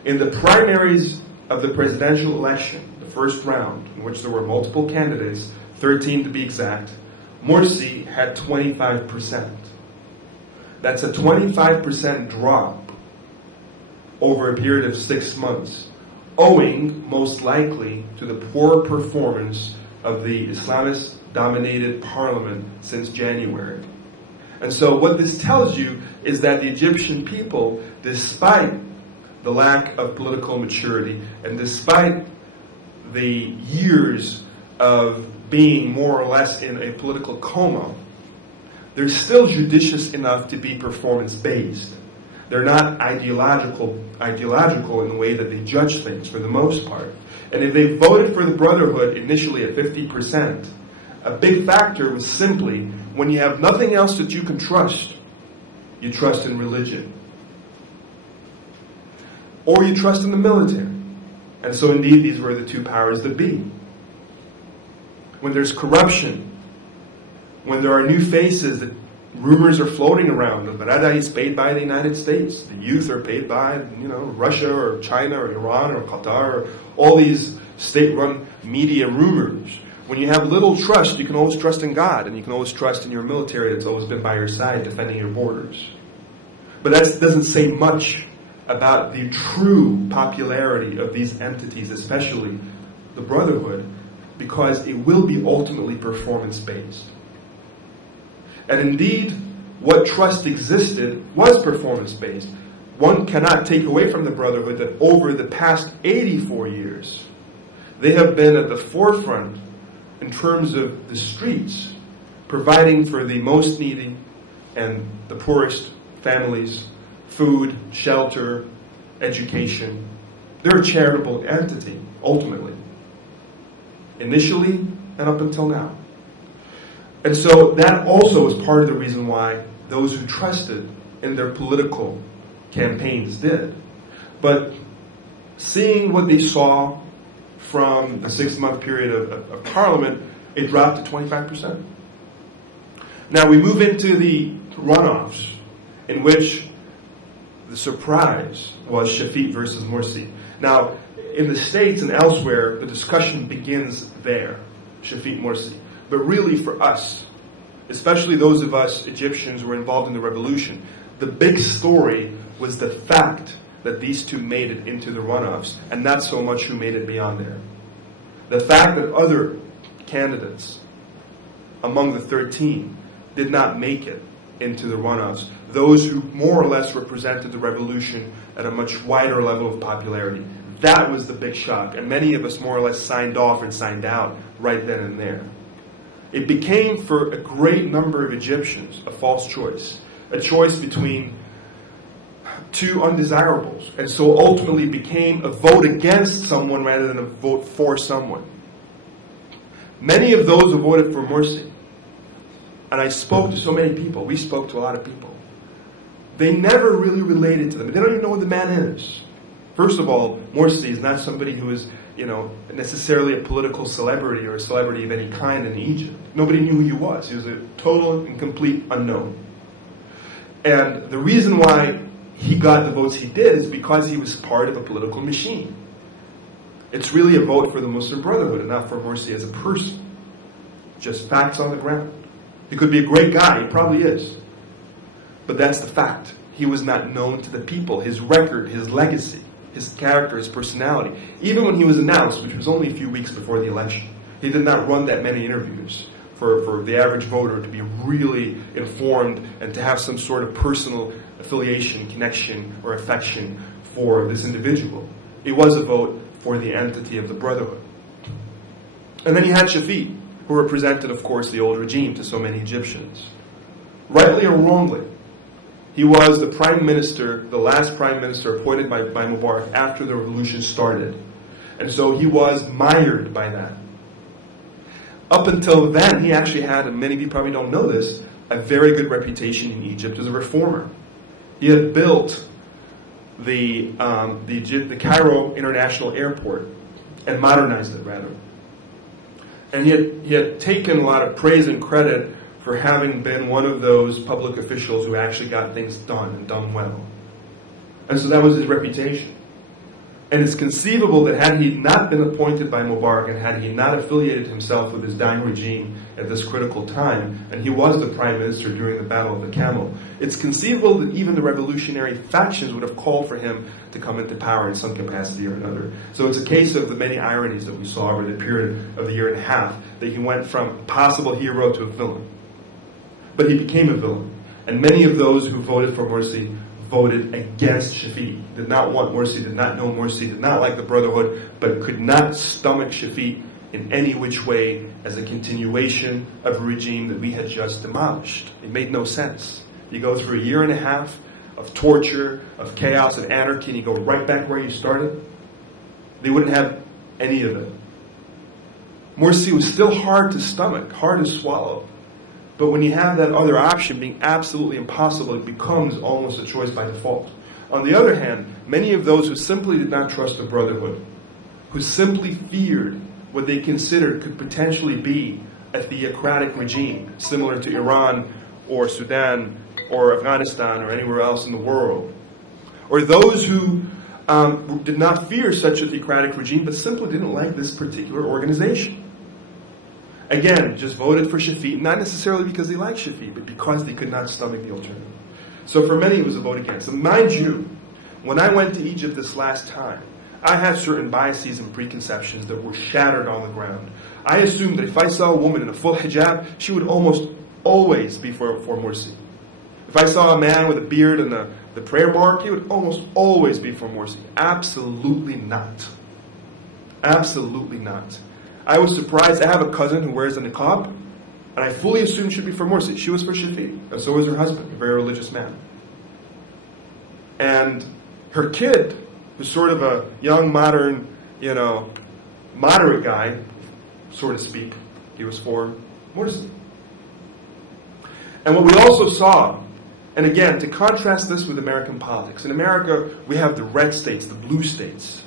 In the primaries of the presidential election, the first round, in which there were multiple candidates, 13 to be exact, Morsi had 25%. That's a 25% drop over a period of 6 months, owing most likely to the poor performance of the Islamist-dominated parliament since January. And so what this tells you is that the Egyptian people, despite the lack of political maturity and despite the years of being more or less in a political coma, they're still judicious enough to be performance-based. They're not ideological in the way that they judge things for the most part. And if they voted for the Brotherhood initially at 50%, a big factor was simply when you have nothing else that you can trust, you trust in religion. Or you trust in the military. And so indeed these were the two powers that be. When there's corruption, when there are new faces that rumors are floating around, the Barada is paid by the United States, the youth are paid by, Russia or China or Iran or Qatar, or all these state-run media rumors. When you have little trust, you can always trust in God, and you can always trust in your military that's always been by your side defending your borders. But that doesn't say much about the true popularity of these entities, especially the Brotherhood, because it will be ultimately performance-based. And indeed, what trust existed was performance-based. One cannot take away from the Brotherhood that over the past 84 years, they have been at the forefront in terms of the streets, providing for the most needy and the poorest families food, shelter, education. They're a charitable entity, ultimately. Initially and up until now. And so that also is part of the reason why those who trusted in their political campaigns did. But seeing what they saw from a 6-month period of Parliament, it dropped to 25%. Now we move into the runoffs, in which the surprise was Shafiq versus Morsi. Now, in the States and elsewhere, the discussion begins there, Shafiq Morsi. But really for us, especially those of us Egyptians who were involved in the revolution, the big story was the fact that these two made it into the runoffs, and not so much who made it beyond there. The fact that other candidates among the 13 did not make it into the runoffs, those who more or less represented the revolution at a much wider level of popularity. That was the big shock, and many of us more or less signed off and signed out right then and there. It became, for a great number of Egyptians, a false choice. A choice between two undesirables. And so ultimately became a vote against someone rather than a vote for someone. Many of those who voted for Morsi, and I spoke to so many people, we spoke to a lot of people, they never really related to them. They don't even know who the man is. First of all, Morsi is not somebody who is, necessarily a political celebrity or a celebrity of any kind in Egypt. Nobody knew who he was. He was a total and complete unknown. And the reason why he got the votes he did is because he was part of a political machine. It's really a vote for the Muslim Brotherhood and not for Morsi as a person. Just facts on the ground. He could be a great guy. He probably is. But that's the fact. He was not known to the people. His record, his legacy, his character, his personality. Even when he was announced, which was only a few weeks before the election, he did not run that many interviews for the average voter to be really informed and to have some sort of personal affiliation, connection, or affection for this individual. It was a vote for the entity of the Brotherhood. And then you had Shafiq, who represented, of course, the old regime to so many Egyptians. Rightly or wrongly, he was the prime minister, the last prime minister appointed by Mubarak after the revolution started. And so he was mired by that. Up until then, he actually had, and many of you probably don't know this, a very good reputation in Egypt as a reformer. He had built the Cairo International Airport and modernized it, rather. And he had taken a lot of praise and credit for having been one of those public officials who actually got things done and done well. And so that was his reputation. And it's conceivable that had he not been appointed by Mubarak and had he not affiliated himself with his dying regime at this critical time, and he was the prime minister during the Battle of the Camel, it's conceivable that even the revolutionary factions would have called for him to come into power in some capacity or another. So it's a case of the many ironies that we saw over the period of a year and a half, that he went from a possible hero to a villain. But he became a villain. And many of those who voted for Morsi voted against Shafiq, did not want Morsi, did not know Morsi, did not like the Brotherhood, but could not stomach Shafiq in any which way as a continuation of a regime that we had just demolished. It made no sense. You go through a year and a half of torture, of chaos, of anarchy, and you go right back where you started. They wouldn't have any of it. Morsi was still hard to stomach, hard to swallow. But when you have that other option being absolutely impossible, it becomes almost a choice by default. On the other hand, many of those who simply did not trust the Brotherhood, who simply feared what they considered could potentially be a theocratic regime, similar to Iran or Sudan or Afghanistan or anywhere else in the world, or those who did not fear such a theocratic regime but simply didn't like this particular organization, again, just voted for Shafiq, not necessarily because they liked Shafiq, but because they could not stomach the alternative. So for many, it was a vote against. And mind you, when I went to Egypt this last time, I had certain biases and preconceptions that were shattered on the ground. I assumed that if I saw a woman in a full hijab, she would almost always be for Morsi. If I saw a man with a beard and the prayer mark, he would almost always be for Morsi. Absolutely not. Absolutely not. I was surprised. I have a cousin who wears a niqab, and I fully assumed she'd be for Morsi. She was for Shafiq, and so was her husband, a very religious man. And her kid, who's sort of a young, modern, moderate guy, so to speak, he was for Morsi. And what we also saw, and again, to contrast this with American politics, in America we have the red states, the blue states.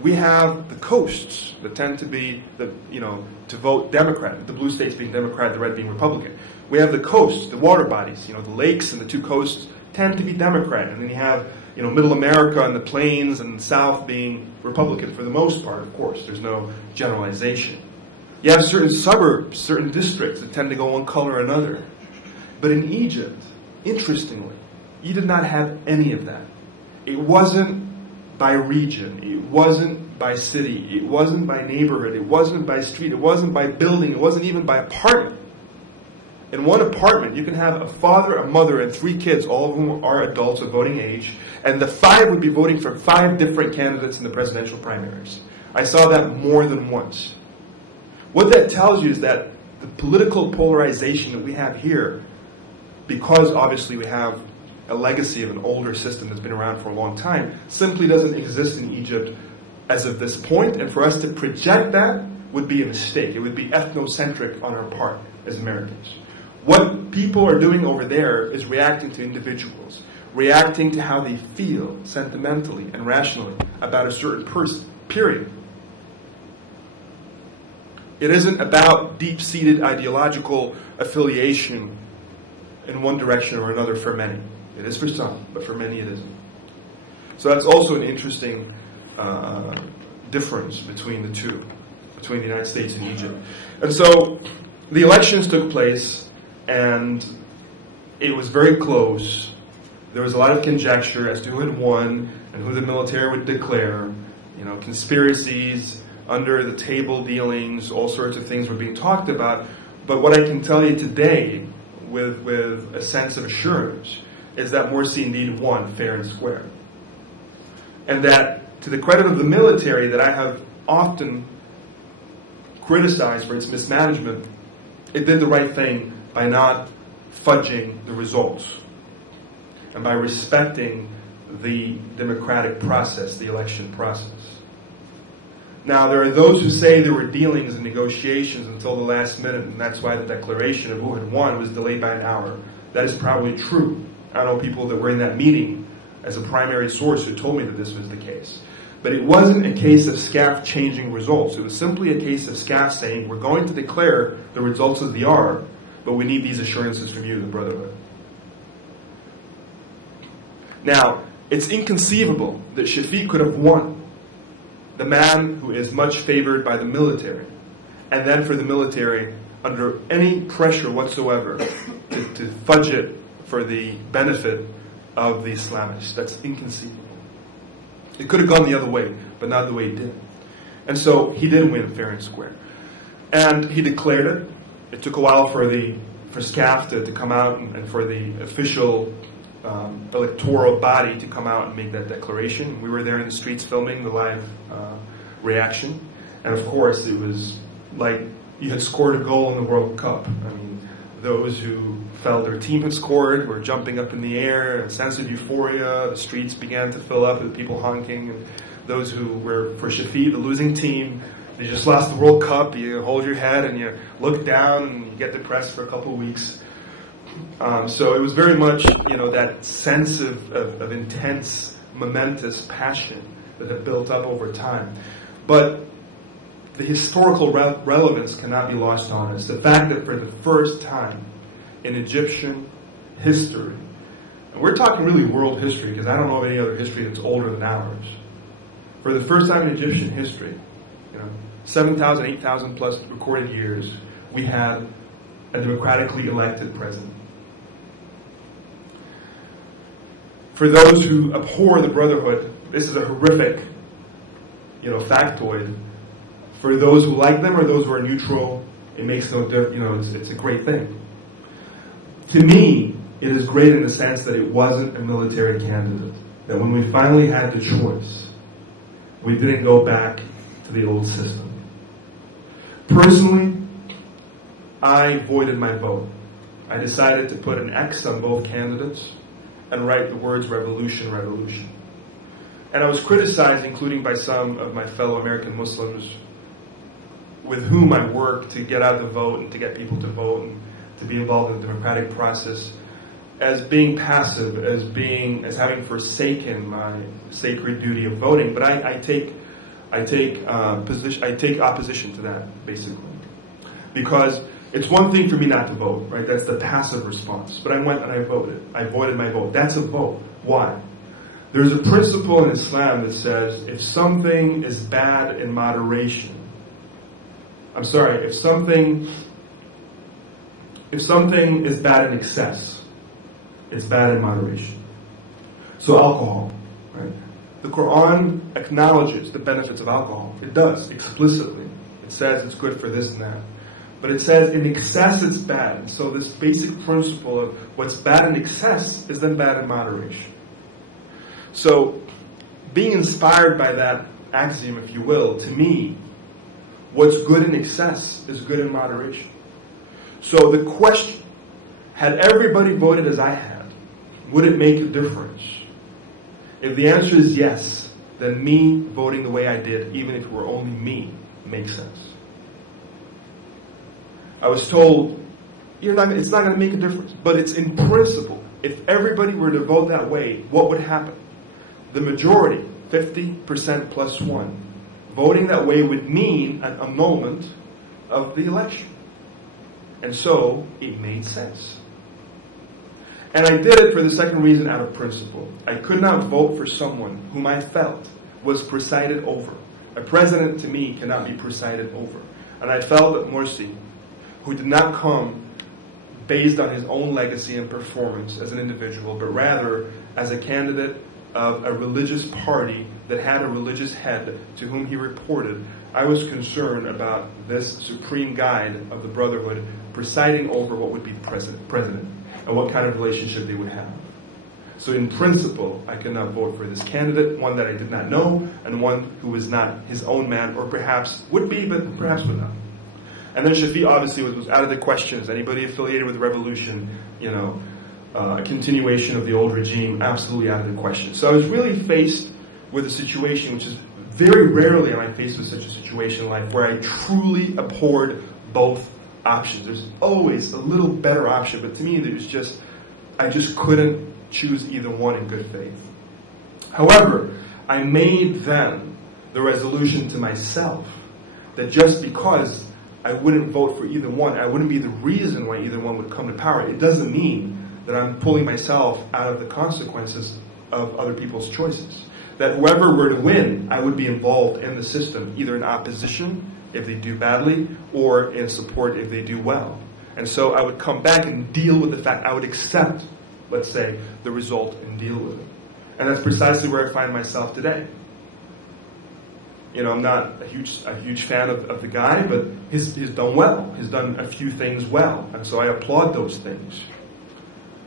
We have the coasts that tend to be, to vote Democrat, the blue states being Democrat, the red being Republican. We have the coasts, the water bodies, the lakes and the two coasts tend to be Democrat. And then you have, Middle America and the plains and the South being Republican for the most part, of course. There's no generalization. You have certain suburbs, certain districts that tend to go one color or another. But in Egypt, interestingly, you did not have any of that. It wasn't by region, it wasn't by city, it wasn't by neighborhood, it wasn't by street, it wasn't by building, it wasn't even by apartment. In one apartment, you can have a father, a mother, and 3 kids, all of whom are adults of voting age, and the 5 would be voting for 5 different candidates in the presidential primaries. I saw that more than once. What that tells you is that the political polarization that we have here, because obviously we have a legacy of an older system that's been around for a long time, simply doesn't exist in Egypt as of this point, and for us to project that would be a mistake. It would be ethnocentric on our part as Americans. What people are doing over there is reacting to individuals, reacting to how they feel sentimentally and rationally about a certain person, period. It isn't about deep-seated ideological affiliation in one direction or another for many. It is for some, but for many it isn't. So that's also an interesting difference between the two, between the United States and Egypt. And so the elections took place, and it was very close. There was a lot of conjecture as to who had won and who the military would declare. Conspiracies, under the table dealings, all sorts of things were being talked about. But what I can tell you today with a sense of assurance is that Morsi indeed won fair and square. And that, to the credit of the military that I have often criticized for its mismanagement, it did the right thing by not fudging the results and by respecting the democratic process, the election process. Now, there are those who say there were dealings and negotiations until the last minute, and that's why the declaration of who had won was delayed by an hour. That is probably true. I know people that were in that meeting as a primary source who told me that this was the case. But it wasn't a case of SCAF changing results. It was simply a case of SCAF saying, we're going to declare the results as they are, but we need these assurances from you, the Brotherhood. Now, it's inconceivable that Shafiq could have won, the man who is much favored by the military, and then for the military, under any pressure whatsoever, to fudge it for the benefit of the Islamists. That's inconceivable. It could have gone the other way, but not the way it did. And so he did win fair and square. And he declared it. It took a while for SCAF to come out and for the official electoral body to come out and make that declaration. We were there in the streets filming the live reaction. And of course, it was like you had scored a goal in the World Cup. I mean, those who felt their team had scored were jumping up in the air, a sense of euphoria. The streets began to fill up with people honking. And those who were for Shafiq, the losing team, they just lost the World Cup. You hold your head and you look down and you get depressed for a couple of weeks. So it was very much, that sense of intense, momentous passion that had built up over time. But the historical relevance cannot be lost on us. The fact that for the first time in Egyptian history, and we're talking really world history because I don't know of any other history that's older than ours. For the first time in Egyptian history, 7,000, 8,000 plus recorded years, we had a democratically elected president. For those who abhor the Brotherhood, this is a horrific, factoid. For those who like them or those who are neutral, it makes no difference. It's a great thing. To me, it is great in the sense that it wasn't a military candidate. That when we finally had the choice, we didn't go back to the old system. Personally, I voided my vote. I decided to put an X on both candidates and write the words revolution, revolution. And I was criticized, including by some of my fellow American Muslims with whom I work to get out the vote and to get people to vote and to be involved in the democratic process, as being passive, as having forsaken my sacred duty of voting. But I take opposition to that, basically, because it's one thing for me not to vote, right? That's the passive response. But I went and I voted. I voided my vote. That's a vote. Why? There's a principle in Islam that says if something is bad in moderation, if something is bad in excess, it's bad in moderation. So alcohol, right? The Quran acknowledges the benefits of alcohol. It does, explicitly. It says it's good for this and that. But it says in excess it's bad. So this basic principle of what's bad in excess is then bad in moderation. So being inspired by that axiom, if you will, to me, what's good in excess is good in moderation. So the question, had everybody voted as I had, would it make a difference? If the answer is yes, then me voting the way I did, even if it were only me, makes sense. I was told, it's not going to make a difference. But it's in principle. If everybody were to vote that way, what would happen? The majority, 50% plus one, voting that way would mean an annulment of the election. And so, it made sense. And I did it for the second reason out of principle. I could not vote for someone whom I felt was presided over. A president, to me, cannot be presided over. And I felt that Morsi, who did not come based on his own legacy and performance as an individual, but rather as a candidate of a religious party that had a religious head to whom he reported, I was concerned about this supreme guide of the Brotherhood presiding over what would be president and what kind of relationship they would have. So in principle, I could not vote for this candidate, one that I did not know, and one who was not his own man, or perhaps would be, but perhaps would not. And then Shafiq obviously was out of the question. Is anybody affiliated with the revolution, a continuation of the old regime? Absolutely out of the question. So I was really faced with a situation which is very rarely am I faced with such a situation in life where I truly abhorred both options. There's always a little better option, but to me I just couldn't choose either one in good faith. However, I made then the resolution to myself that just because I wouldn't vote for either one, I wouldn't be the reason why either one would come to power. It doesn't mean that I'm pulling myself out of the consequences of other people's choices. That whoever were to win, I would be involved in the system, either in opposition if they do badly, or in support if they do well. And so I would come back and deal with the fact, I would accept, let's say, the result and deal with it. And that's precisely where I find myself today. You know, I'm not a huge fan of the guy, but he's done well. He's done a few things well, and so I applaud those things.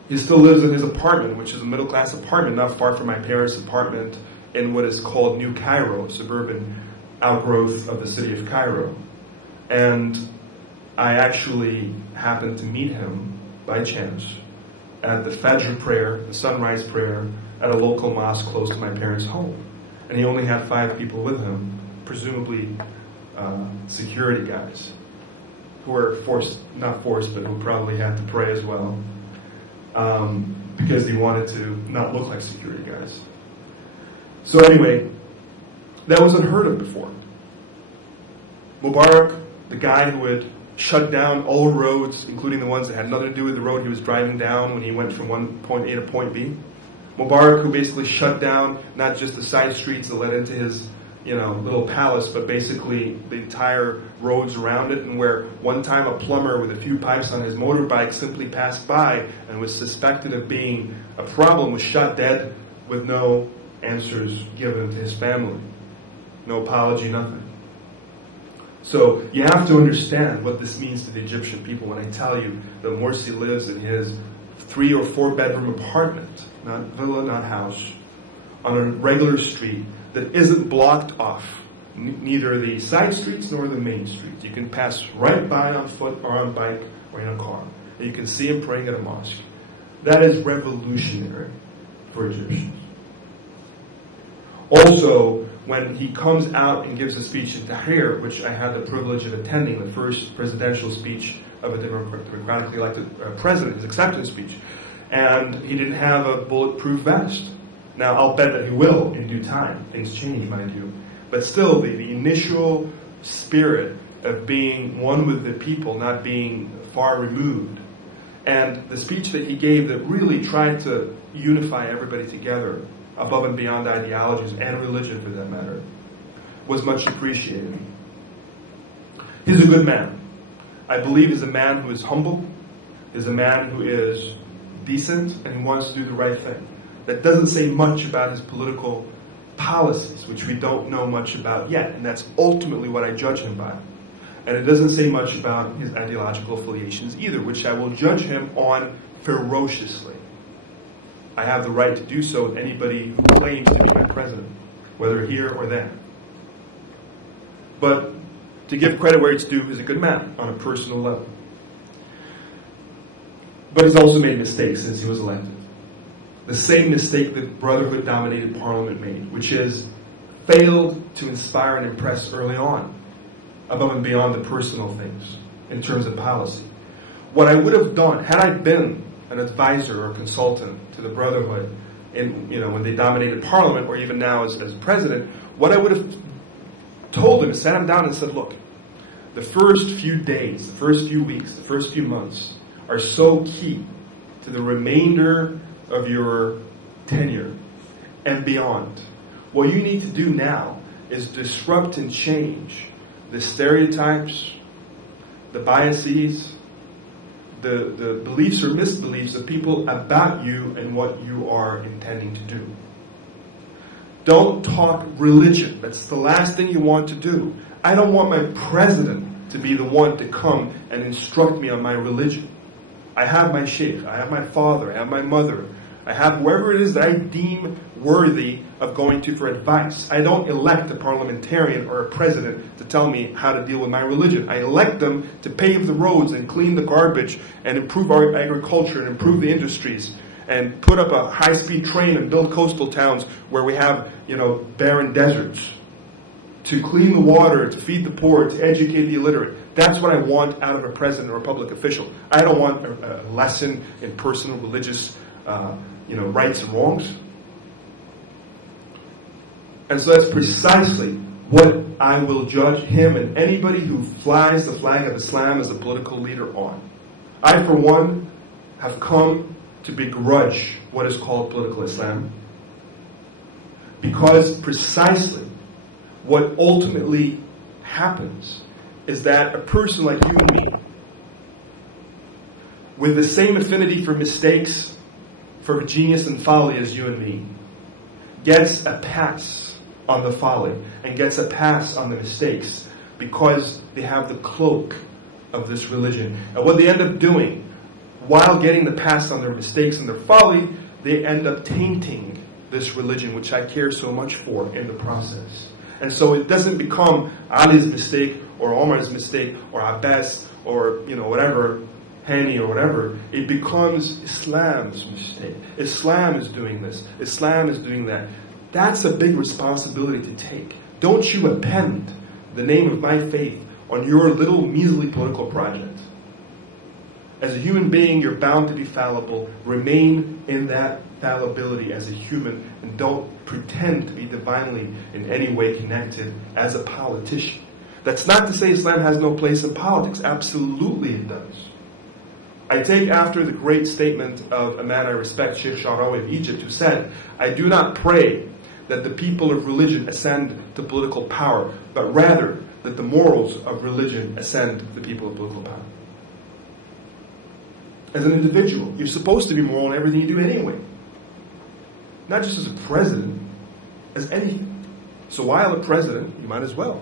He still lives in his apartment, which is a middle-class apartment, not far from my parents' apartment in what is called New Cairo, suburban outgrowth of the city of Cairo. And I actually happened to meet him by chance at the Fajr prayer, the sunrise prayer, at a local mosque close to my parents' home. And he only had 5 people with him, presumably security guys, who were not forced, but who probably had to pray as well, because he wanted to not look like security guys. So anyway, that was unheard of before. Mubarak, the guy who had shut down all roads, including the ones that had nothing to do with the road he was driving down when he went from one point A to point B. Mubarak, who basically shut down not just the side streets that led into his, little palace, but basically the entire roads around it, and where one time a plumber with a few pipes on his motorbike simply passed by and was suspected of being a problem, was shot dead with no answers given to his family. No apology, nothing. So you have to understand what this means to the Egyptian people when I tell you that Morsi lives in his 3 or 4 bedroom apartment, not villa, not house, on a regular street that isn't blocked off, neither the side streets nor the main streets. You can pass right by on foot or on bike or in a car. And you can see him praying at a mosque. That is revolutionary for Egyptians. Also, when he comes out and gives a speech in Tahrir, which I had the privilege of attending, the first presidential speech of a democratically elected president, his acceptance speech, and he didn't have a bulletproof vest. Now, I'll bet that he will in due time. Things change, mind you. But still, the initial spirit of being one with the people, not being far removed, and the speech that he gave that really tried to unify everybody together, above and beyond ideologies and religion for that matter, was much appreciated. He's a good man. I believe he's a man who is humble, is a man who is decent, and who wants to do the right thing. That doesn't say much about his political policies, which we don't know much about yet, and that's ultimately what I judge him by. And it doesn't say much about his ideological affiliations either, which I will judge him on ferociously. I have the right to do so with anybody who claims to be my president, whether here or there. But to give credit where it's due, he's a good man on a personal level. But he's also made mistakes since he was elected. The same mistake that Brotherhood-dominated parliament made, which is failed to inspire and impress early on, above and beyond the personal things, in terms of policy. What I would have done, had I been an advisor or consultant to the Brotherhood when they dominated parliament, or even now as president, what I would have told him is sat him down and said, look, the first few days, the first few weeks, the first few months are so key to the remainder of your tenure and beyond. What you need to do now is disrupt and change the stereotypes, the biases, the beliefs or misbeliefs of people about you and what you are intending to do. Don't talk religion. That's the last thing you want to do. I don't want my president to be the one to come and instruct me on my religion. I have my sheikh, I have my father, I have my mother, I have whoever it is that I deem worthy of going to for advice. I don't elect a parliamentarian or a president to tell me how to deal with my religion. I elect them to pave the roads and clean the garbage and improve our agriculture and improve the industries and put up a high-speed train and build coastal towns where we have, barren deserts. To clean the water, to feed the poor, to educate the illiterate. That's what I want out of a president or a public official. I don't want a lesson in personal religious rights and wrongs. And so that's precisely what I will judge him and anybody who flies the flag of Islam as a political leader on. I, for one, have come to begrudge what is called political Islam, because precisely what ultimately happens is that a person like you and me, with the same affinity for mistakes, for genius and folly as you and me, gets a pass on the folly and gets a pass on the mistakes because they have the cloak of this religion. And what they end up doing, while getting the pass on their mistakes and their folly, they end up tainting this religion, which I care so much for, in the process. And so it doesn't become Ali's mistake or Omar's mistake or Abbas or whatever, Hani or whatever. It becomes Islam's mistake. Islam is doing this. Islam is doing that. That's a big responsibility to take. Don't you append the name of my faith on your little measly political project. As a human being, you're bound to be fallible. Remain in that fallibility as a human, and don't pretend to be divinely in any way connected as a politician. That's not to say Islam has no place in politics. Absolutely it does. I take after the great statement of a man I respect, Sheikh Sha'rawi of Egypt, who said, "I do not pray that the people of religion ascend to political power, but rather that the morals of religion ascend to the people of political power." As an individual, you're supposed to be moral in everything you do anyway. Not just as a president, as anything. So while a president, you might as well.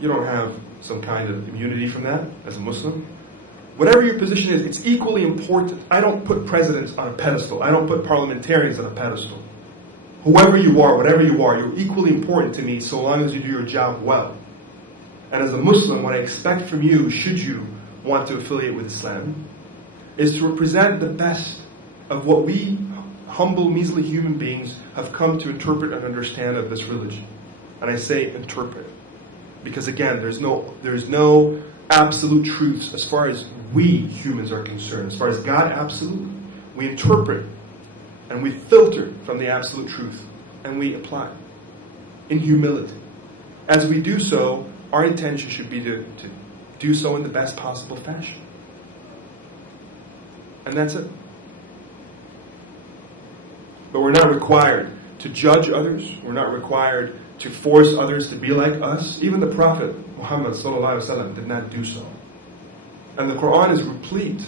You don't have some kind of immunity from that as a Muslim. Whatever your position is, it's equally important. I don't put presidents on a pedestal. I don't put parliamentarians on a pedestal. Whoever you are, whatever you are, you're equally important to me so long as you do your job well. And as a Muslim, what I expect from you, should you want to affiliate with Islam, is to represent the best of what we, humble, measly human beings, have come to interpret and understand of this religion. And I say interpret, because again, there's no absolute truths as far as we humans are concerned. As far as God, absolutely. We interpret and we filter from the absolute truth and we apply in humility. As we do so, our intention should be to do so in the best possible fashion. And that's it. But we're not required to judge others. We're not required to force others to be like us. Even the Prophet Muhammad ﷺ did not do so. And the Quran is replete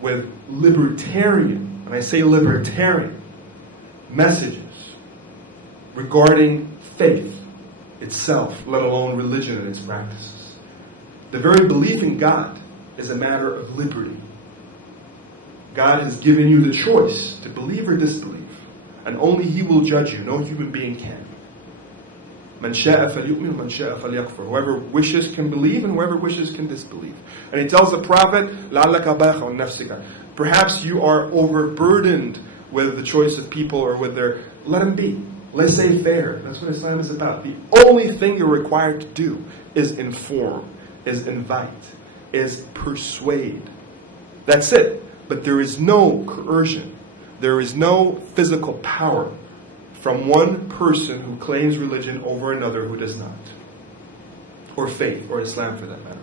with libertarian, and I say libertarian, messages regarding faith itself, let alone religion and its practices. The very belief in God is a matter of liberty. God has given you the choice to believe or disbelieve, and only He will judge you. No human being can. Man sha'a falyu'min, man sha'a falyakfur. Whoever wishes can believe, and whoever wishes can disbelieve. And He tells the Prophet, لَعَلَّكَ بَاخِعٌ نَفْسِكَ. Perhaps you are overburdened with the choice of people or with their... Let them be. Laissez-faire. That's what Islam is about. The only thing you're required to do is inform, is invite, is persuade. That's it. But there is no coercion. There is no physical power from one person who claims religion over another who does not. Or faith, or Islam for that matter.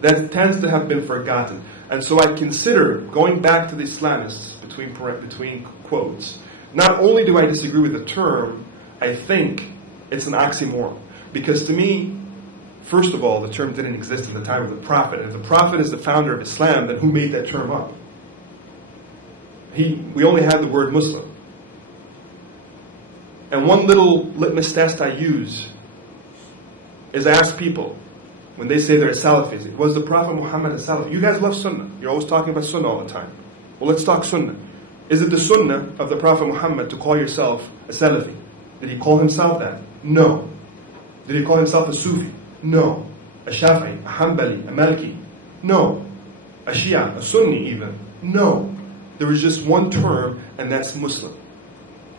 That tends to have been forgotten. And so I consider, going back to the Islamists, between quotes, not only do I disagree with the term, I think it's an oxymoron. Because to me, first of all, the term didn't exist in the time of the Prophet. And if the Prophet is the founder of Islam, then who made that term up? We only had the word Muslim. And one little litmus test I use is ask people, when they say they're a Salafis, was the Prophet Muhammad a Salafi? You guys love Sunnah. You're always talking about Sunnah all the time. Well, let's talk Sunnah. Is it the Sunnah of the Prophet Muhammad to call yourself a Salafi? Did he call himself that? No. Did he call himself a Sufi? No. A Shafi'i, a Hanbali, a Maliki? No. A Shia, a Sunni even? No. There is just one term, and that's Muslim.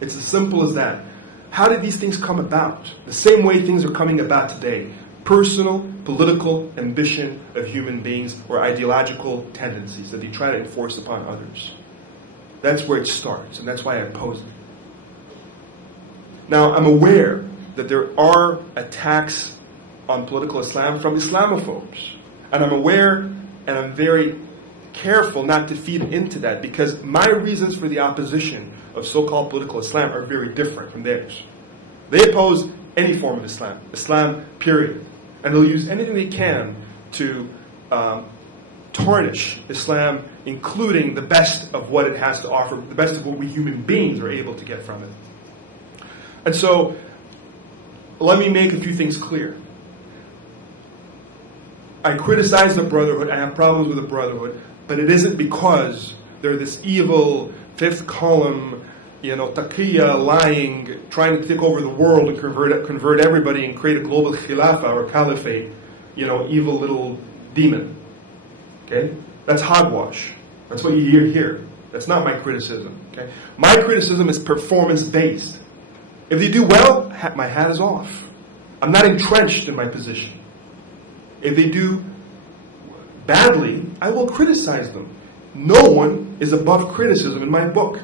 It's as simple as that. How did these things come about? The same way things are coming about today. Personal, political ambition of human beings or ideological tendencies that they try to enforce upon others. That's where it starts, and that's why I oppose it. Now, I'm aware that there are attacks on political Islam from Islamophobes. And I'm aware and I'm very careful not to feed into that, because my reasons for the opposition of so-called political Islam are very different from theirs. They oppose any form of Islam, Islam period. And they'll use anything they can to tarnish Islam, including the best of what it has to offer, the best of what we human beings are able to get from it. And so, let me make a few things clear. I criticize the Brotherhood, I have problems with the Brotherhood, but it isn't because they're this evil, fifth column, taqiyya, lying, trying to take over the world and convert everybody and create a global khilafah or caliphate, evil little demon. Okay? That's hogwash. That's what you hear here. That's not my criticism. Okay? My criticism is performance-based. If they do well, my hat is off. I'm not entrenched in my position. If they do badly, I will criticize them. No one is above criticism in my book.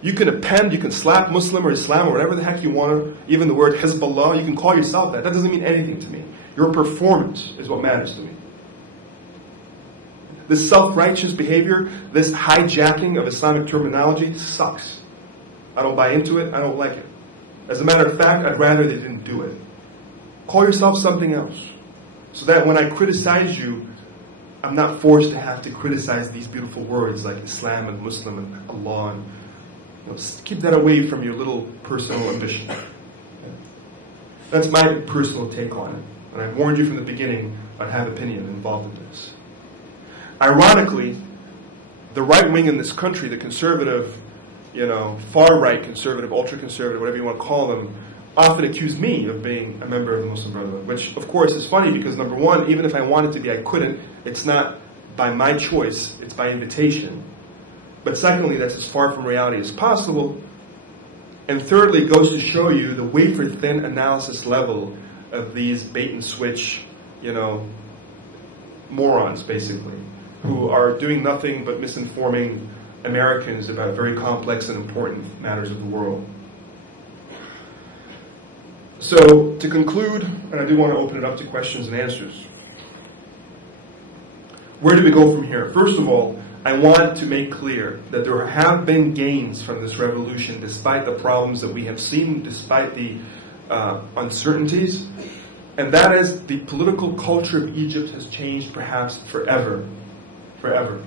You can append, you can slap Muslim or Islam or whatever the heck you want, even the word Hezbollah, you can call yourself that. That doesn't mean anything to me. Your performance is what matters to me. This self-righteous behavior, this hijacking of Islamic terminology sucks. I don't buy into it, I don't like it. As a matter of fact, I'd rather they didn't do it. Call yourself something else. So that when I criticize you, I'm not forced to have to criticize these beautiful words like Islam and Muslim and Allah. And, keep that away from your little personal ambition. That's my personal take on it. And I've warned you from the beginning, I have opinion involved in this. Ironically, the right wing in this country, the conservative, far-right conservative, ultra-conservative, whatever you want to call them, often accuse me of being a member of the Muslim Brotherhood, which of course is funny because number one, even if I wanted to be, I couldn't. It's not by my choice, it's by invitation. But secondly, that's as far from reality as possible. And thirdly, it goes to show you the wafer-thin analysis level of these bait-and-switch, morons, basically, who are doing nothing but misinforming Americans about very complex and important matters of the world. So, to conclude, and I do want to open it up to questions and answers. Where do we go from here? First of all, I want to make clear that there have been gains from this revolution despite the problems that we have seen, despite the uncertainties. And that is, the political culture of Egypt has changed perhaps forever. Forever.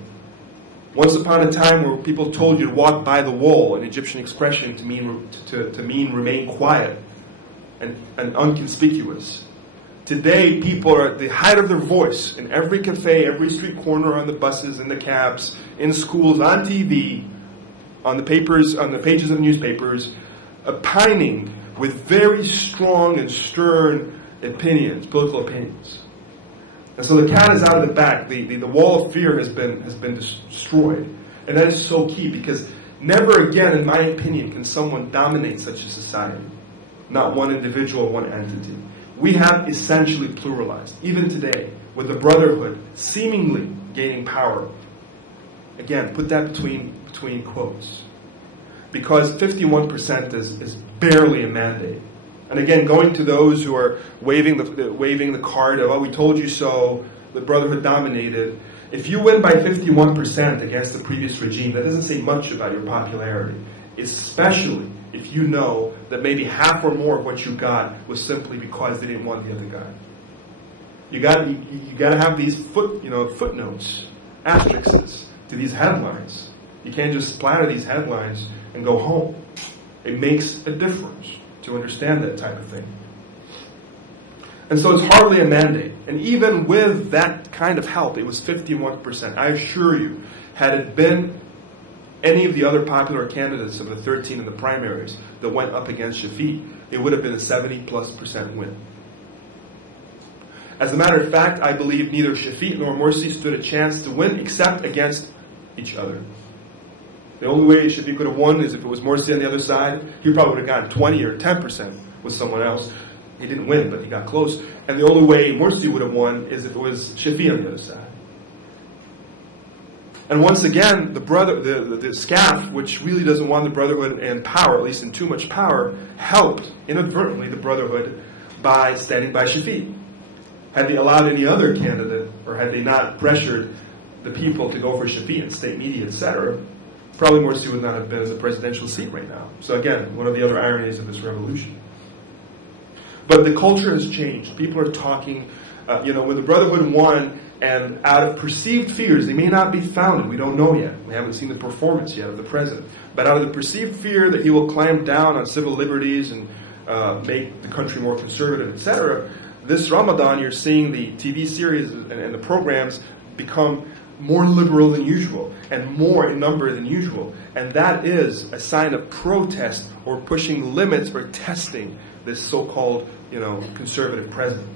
Once upon a time where people told you to walk by the wall, an Egyptian expression to mean remain quiet and unconspicuous. Today, people are at the height of their voice in every cafe, every street corner, on the buses, in the cabs, in schools, on TV, on the papers, on the pages of newspapers, opining with very strong and stern opinions, political opinions. And so the cat is out of the bag. The wall of fear has been destroyed. And that is so key because never again, in my opinion, can someone dominate such a society. Not one individual, one entity. We have essentially pluralized, even today, with the Brotherhood seemingly gaining power. Again, put that between quotes. Because 51% is barely a mandate. And again, going to those who are waving the card of, we told you so, the Brotherhood dominated. If you win by 51% against the previous regime, that doesn't say much about your popularity. Especially if you know that maybe half or more of what you got was simply because they didn't want the other guy. You got to have these footnotes, asterisks to these headlines. You can't just splatter these headlines and go home. It makes a difference to understand that type of thing. And so it's hardly a mandate. And even with that kind of help, it was 51%. I assure you, had it been any of the other popular candidates of the 13 in the primaries that went up against Shafiq, it would have been a 70+% win. As a matter of fact, I believe neither Shafiq nor Morsi stood a chance to win except against each other. The only way Shafiq could have won is if it was Morsi on the other side. He probably would have gotten 20 or 10% with someone else. He didn't win, but he got close. And the only way Morsi would have won is if it was Shafiq on the other side. And once again, the SCAF, which really doesn't want the Brotherhood in power, at least in too much power, helped inadvertently the Brotherhood by standing by Shafiq. Had they allowed any other candidate, or had they not pressured the people to go for Shafiq in state media, etc., probably Morsi would not have been in the presidential seat right now. So again, one of the other ironies of this revolution. But the culture has changed. People are talking, when the Brotherhood won, and out of perceived fears, they may not be founded, we don't know yet. We haven't seen the performance yet of the president. But out of the perceived fear that he will clamp down on civil liberties and make the country more conservative, etc., this Ramadan you're seeing the TV series and the programs become more liberal than usual and more in number than usual. And that is a sign of protest or pushing limits or testing this so-called, conservative president.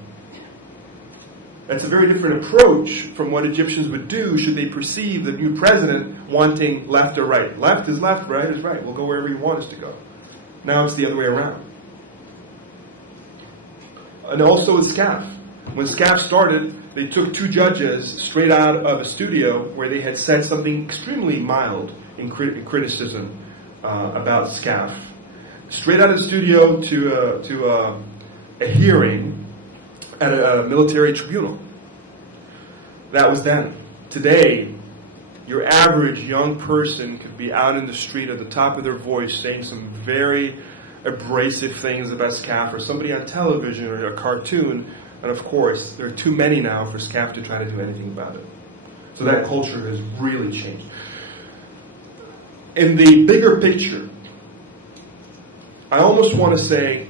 That's a very different approach from what Egyptians would do should they perceive the new president wanting left or right. Left is left, right is right. We'll go wherever you want us to go. Now it's the other way around. And also with SCAF. When SCAF started, they took two judges straight out of a studio where they had said something extremely mild in criticism about SCAF. Straight out of the studio to a hearing at a military tribunal. That was then. Today, your average young person could be out in the street at the top of their voice saying some very abrasive things about SCAF, or somebody on television or a cartoon, and of course, there are too many now for SCAF to try to do anything about it. So that culture has really changed. In the bigger picture, I almost want to say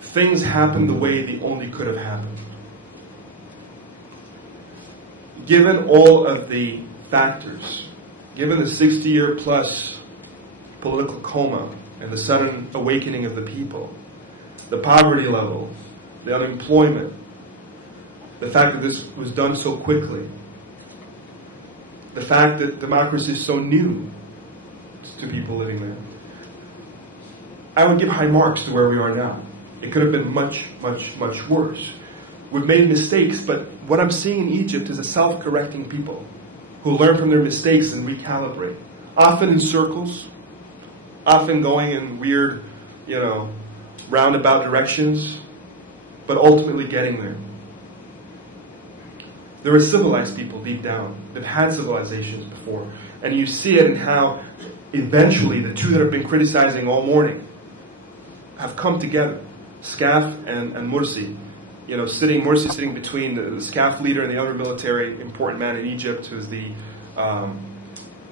things happened the way they only could have happened. Given all of the factors, given the 60-year plus political coma and the sudden awakening of the people, the poverty level, the unemployment, the fact that this was done so quickly, the fact that democracy is so new to people living there, I would give high marks to where we are now. It could have been much, much, much worse. We've made mistakes, but what I'm seeing in Egypt is a self-correcting people who learn from their mistakes and recalibrate. Often in circles, often going in weird, roundabout directions, but ultimately getting there. There are civilized people deep down. They've had civilizations before. And you see it in how eventually the two that have been criticizing all morning have come together. SCAF and Morsi. Morsi sitting between the SCAF leader and the other military important man in Egypt, who's the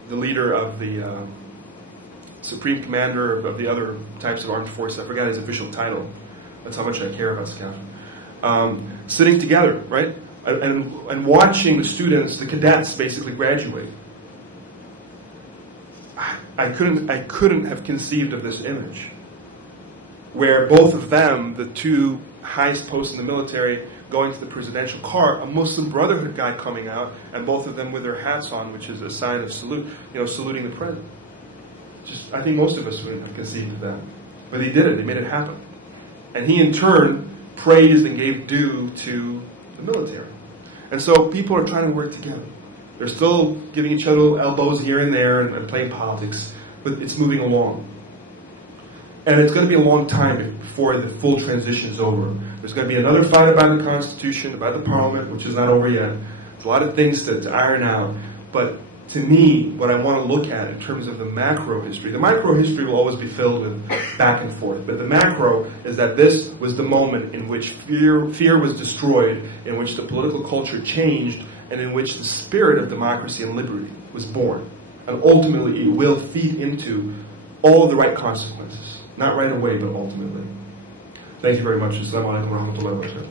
leader of the supreme commander of the other types of armed forces. I forgot his official title. That's how much I care about SCAF. Sitting together, right? And watching the students, the cadets, basically graduate. I couldn't have conceived of this image, where both of them, the two highest posts in the military, going to the presidential car, a Muslim Brotherhood guy coming out, and both of them with their hats on, which is a sign of salute, saluting the president. I think most of us wouldn't have conceived of that. But they did it, they made it happen. And he in turn praised and gave due to the military. And so people are trying to work together. They're still giving each other elbows here and there and playing politics, but it's moving along. And it's going to be a long time before the full transition is over. There's going to be another fight about the Constitution, about the Parliament, which is not over yet. There's a lot of things to iron out. But to me, what I want to look at in terms of the macro history, the micro history will always be filled with back and forth. But the macro is that this was the moment in which fear was destroyed, in which the political culture changed, and in which the spirit of democracy and liberty was born. And ultimately, it will feed into all the right consequences. Not right away, but ultimately. Thank you very much. Assalamu alaikum wa rahmatullahi wa barakatuh.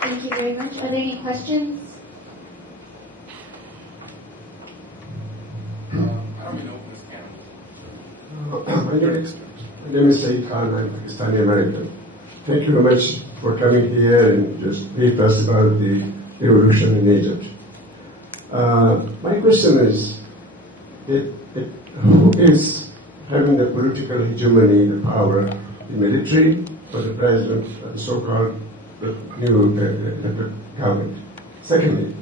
Thank you very much. Are there any questions? I don't know who's counting. My name is Saeed Khan. I'm Pakistani American. Thank you very much for coming here and just brief us about the revolution in Egypt. My question is, who is having the political hegemony, the power, the military, or the president, the so-called new government? Secondly,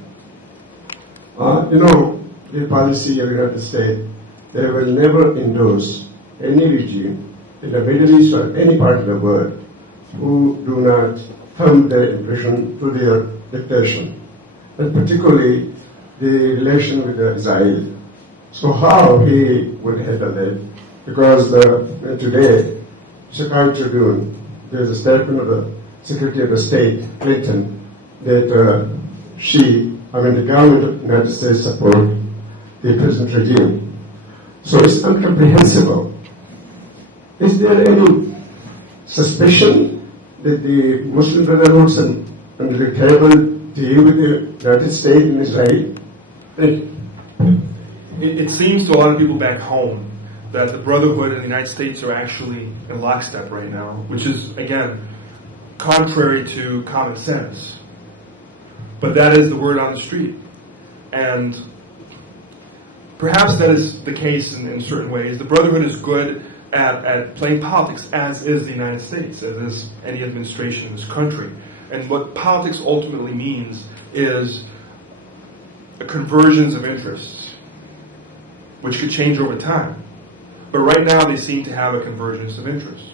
the policy of the United States, they will never endorse any regime in the Middle East or any part of the world who do not thumb their impression to their dictation, and particularly the relation with Israel. So how he would handle it? Because today, Chicago Tribune, there's a statement of the Secretary of the State, Clinton, that the government of the United States support the present regime. So it's incomprehensible. Is there any suspicion that the Muslim Brotherhoods and the table deal with the United States and Israel? It seems to a lot of people back home that the Brotherhood and the United States are actually in lockstep right now, which is, again, contrary to common sense. But that is the word on the street. And perhaps that is the case in certain ways. The Brotherhood is good at playing politics, as is the United States, as is any administration in this country. And what politics ultimately means is a convergence of interests, which could change over time. But right now they seem to have a convergence of interests.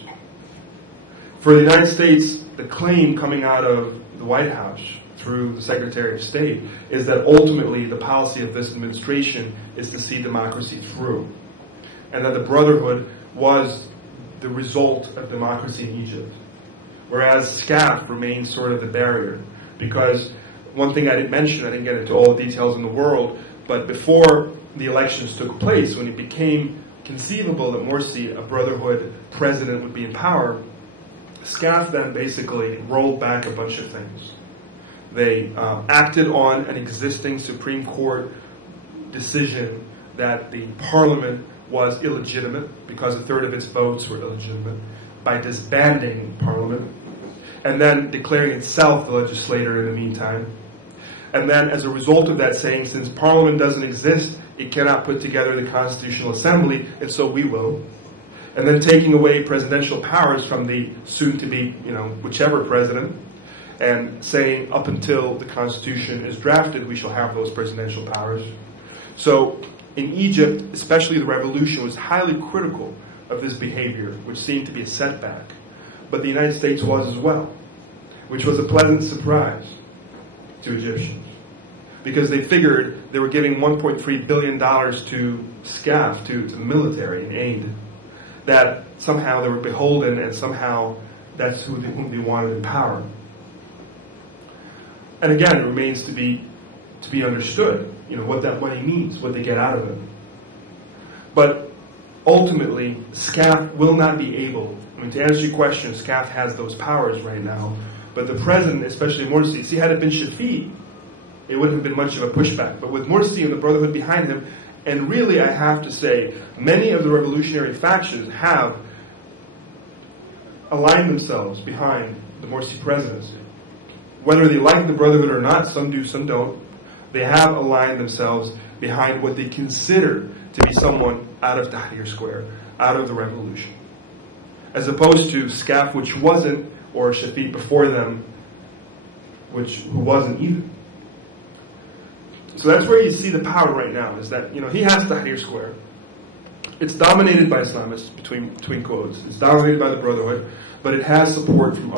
For the United States, the claim coming out of the White House through the Secretary of State is that ultimately the policy of this administration is to see democracy through. And that the Brotherhood was the result of democracy in Egypt. Whereas SCAF remains sort of the barrier. Because one thing I didn't mention, I didn't get into all the details in the world, but before the elections took place, when it became conceivable that Morsi, a Brotherhood president, would be in power, SCAF then basically rolled back a bunch of things. They acted on an existing Supreme Court decision that the parliament was illegitimate because a third of its votes were illegitimate by disbanding parliament and then declaring itself the legislator in the meantime. And then as a result of that saying, since parliament doesn't exist, it cannot put together the Constitutional Assembly, and so we will. And then taking away presidential powers from the soon-to-be, whichever president, and saying up until the Constitution is drafted, we shall have those presidential powers. So in Egypt, especially the revolution, was highly critical of this behavior, which seemed to be a setback. But the United States was as well, which was a pleasant surprise to Egyptians. Because they figured they were giving $1.3 billion to SCAF, to the military in aid, that somehow they were beholden and somehow that's whom they wanted in power. And again, it remains to be understood, what that money means, what they get out of it. But ultimately, SCAF will not be able, to answer your question, SCAF has those powers right now, but the president, especially Morsi, see, had it been Shafiq, it wouldn't have been much of a pushback. But with Morsi and the Brotherhood behind him, and really I have to say, many of the revolutionary factions have aligned themselves behind the Morsi presidency. Whether they like the Brotherhood or not, some do, some don't, they have aligned themselves behind what they consider to be someone out of Tahrir Square, out of the revolution. As opposed to SCAF, which wasn't, or Shafiq before them, who wasn't either. So that's where you see the power right now, is that, he has Tahrir Square. It's dominated by Islamists, between quotes. It's dominated by the Brotherhood, but it has support from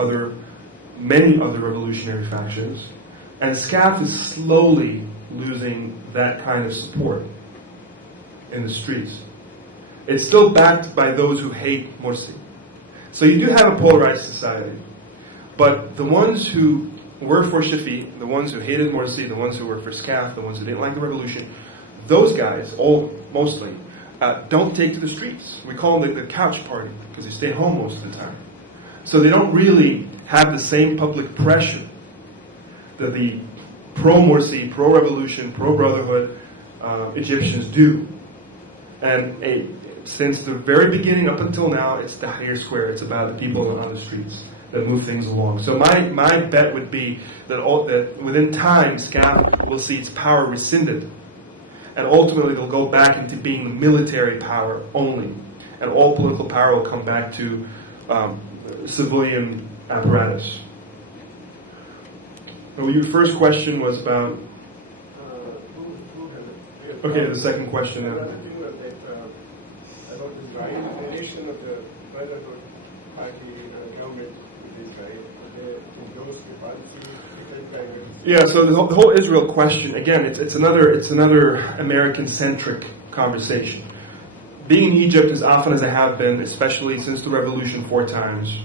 many other revolutionary factions. And SCAF is slowly losing that kind of support in the streets. It's still backed by those who hate Morsi. So you do have a polarized society. But the ones who were for Shafiq, the ones who hated Morsi, the ones who were for SCAF, the ones who didn't like the revolution, those guys, mostly, don't take to the streets. We call them the couch party, because they stay home most of the time. So they don't really have the same public pressure that the pro-Morsi, pro-revolution, pro-brotherhood Egyptians do. And since the very beginning up until now, it's Tahrir Square. It's about the people on the streets that move things along. So my bet would be that within time, SCAF will see its power rescinded. And ultimately, they'll go back into being military power only. And all political power will come back to civilian apparatus. Well, your first question was about... Okay, the second question. About the relation of the Brotherhood Party government with Israel. They endorse the policy, different languages. Yeah, so the whole Israel question, again, it's another American-centric conversation. Being in Egypt as often as I have been, especially since the revolution 4 times,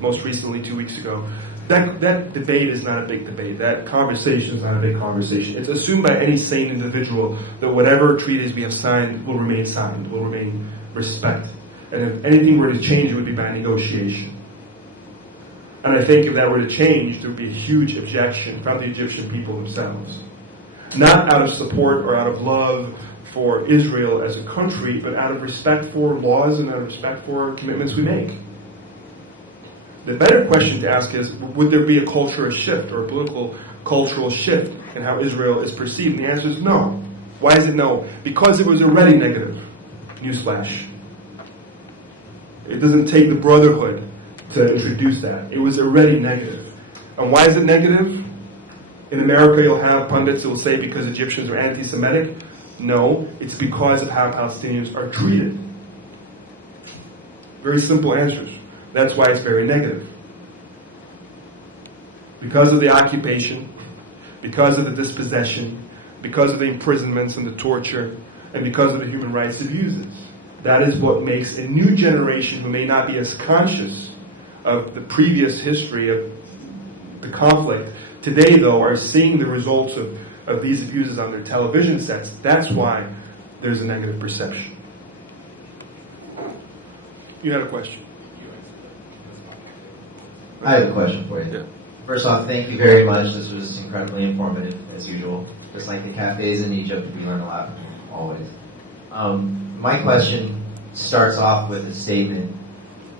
most recently 2 weeks ago, that debate is not a big debate. That conversation is not a big conversation. It's assumed by any sane individual that whatever treaties we have signed, will remain respected. And if anything were to change, it would be by negotiation. And I think if that were to change, there would be a huge objection from the Egyptian people themselves. Not out of support or out of love for Israel as a country, but out of respect for laws and out of respect for commitments we make. The better question to ask is, would there be a cultural shift or a political cultural shift in how Israel is perceived? And the answer is no. Why is it no? Because it was already negative. Newsflash. It doesn't take the Brotherhood to introduce that. It was already negative. And why is it negative? In America, you'll have pundits who will say because Egyptians are anti-Semitic. No, it's because of how Palestinians are treated. Very simple answers. That's why it's very negative. Because of the occupation, because of the dispossession, because of the imprisonments and the torture, and because of the human rights abuses. That is what makes a new generation who may not be as conscious of the previous history of the conflict, today though are seeing the results of these abuses on their television sets. That's why there's a negative perception. You had a question. I have a question for you. Yeah. First off, thank you very much. This was incredibly informative, as usual. Just like the cafes in Egypt, we learn a lot, always. My question starts off with a statement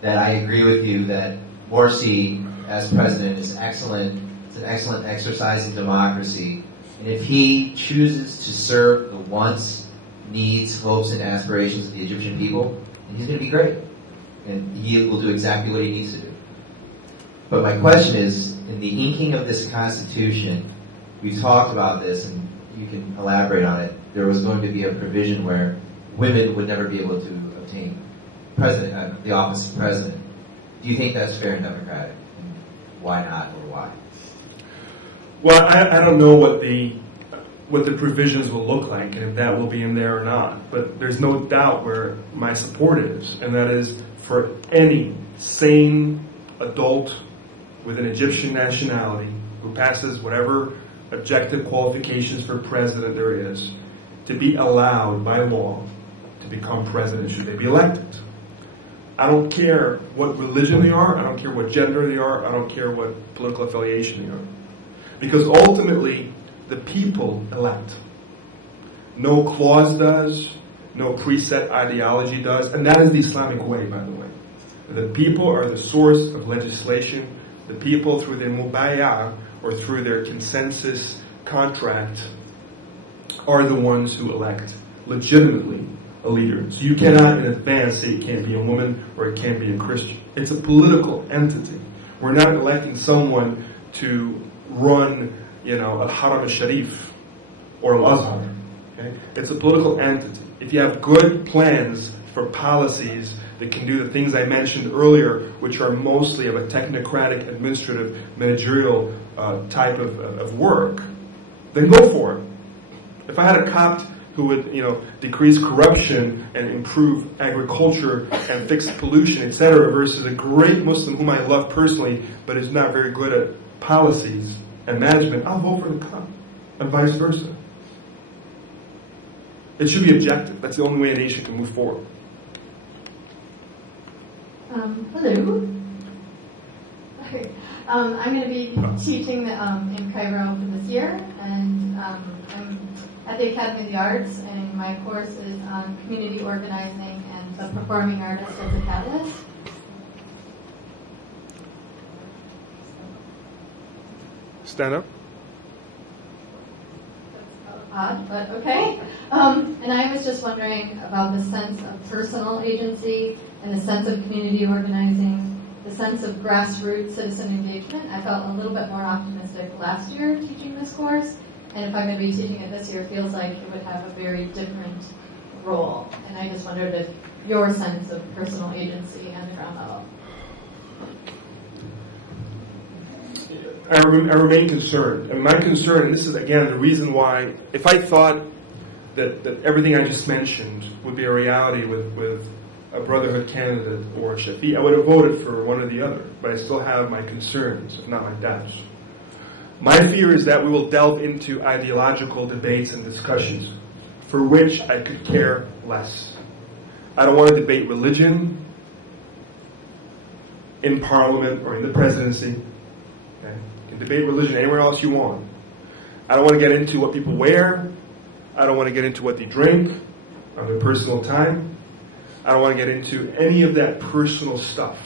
that I agree with you that Morsi, as president, is excellent. It's an excellent exercise in democracy. And if he chooses to serve the wants, needs, hopes, and aspirations of the Egyptian people, then he's going to be great. And he will do exactly what he needs to do. But my question is, in the inking of this Constitution, we talked about this, and you can elaborate on it. There was going to be a provision where women would never be able to obtain the office of president. Do you think that's fair and democratic? And why not, or why? Well, I don't know what the provisions will look like, and if that will be in there or not. But there's no doubt where my support is, and that is for any sane adult with an Egyptian nationality who passes whatever objective qualifications for president there is, to be allowed by law to become president should they be elected. I don't care what religion they are, I don't care what gender they are, I don't care what political affiliation they are. Because ultimately, the people elect. No clause does, no preset ideology does, and that is the Islamic way, by the way. The people are the source of legislation. The people, through their mubayah, or through their consensus contract, are the ones who elect legitimately a leader. So you cannot in advance say it can't be a woman or it can't be a Christian. It's a political entity. We're not electing someone to run, al-Haram al-Sharif or al-Azhar. Okay? It's a political entity. If you have good plans for policies that can do the things I mentioned earlier, which are mostly of a technocratic, administrative, managerial type of work, then go for it. If I had a Copt who would, decrease corruption and improve agriculture and fix pollution, etc., versus a great Muslim whom I love personally, but is not very good at policies and management, I'll vote for the Copt, and vice versa. It should be objective. That's the only way a nation can move forward. Hello. I'm going to be teaching in Cairo for this year, and I'm at the Academy of the Arts, and my course is on community organizing and the performing artist as a catalyst. Stand up. Odd, but okay. And I was just wondering about the sense of personal agency and the sense of community organizing the sense of grassroots citizen engagement. I felt a little bit more optimistic last year teaching this course, and if I'm going to be teaching it this year, it feels like it would have a very different role. And I just wondered if your sense of personal agency and the ground level. I remain concerned. And my concern, and this is again the reason why, if I thought that everything I just mentioned would be a reality with a Brotherhood candidate or Shafi, I would have voted for one or the other. But I still have my concerns, if not my doubts. My fear is that we will delve into ideological debates and discussions for which I could care less. I don't want to debate religion in Parliament or in the presidency. Okay? You can debate religion anywhere else you want. I don't want to get into what people wear. I don't want to get into what they drink on their personal time. I don't want to get into any of that personal stuff.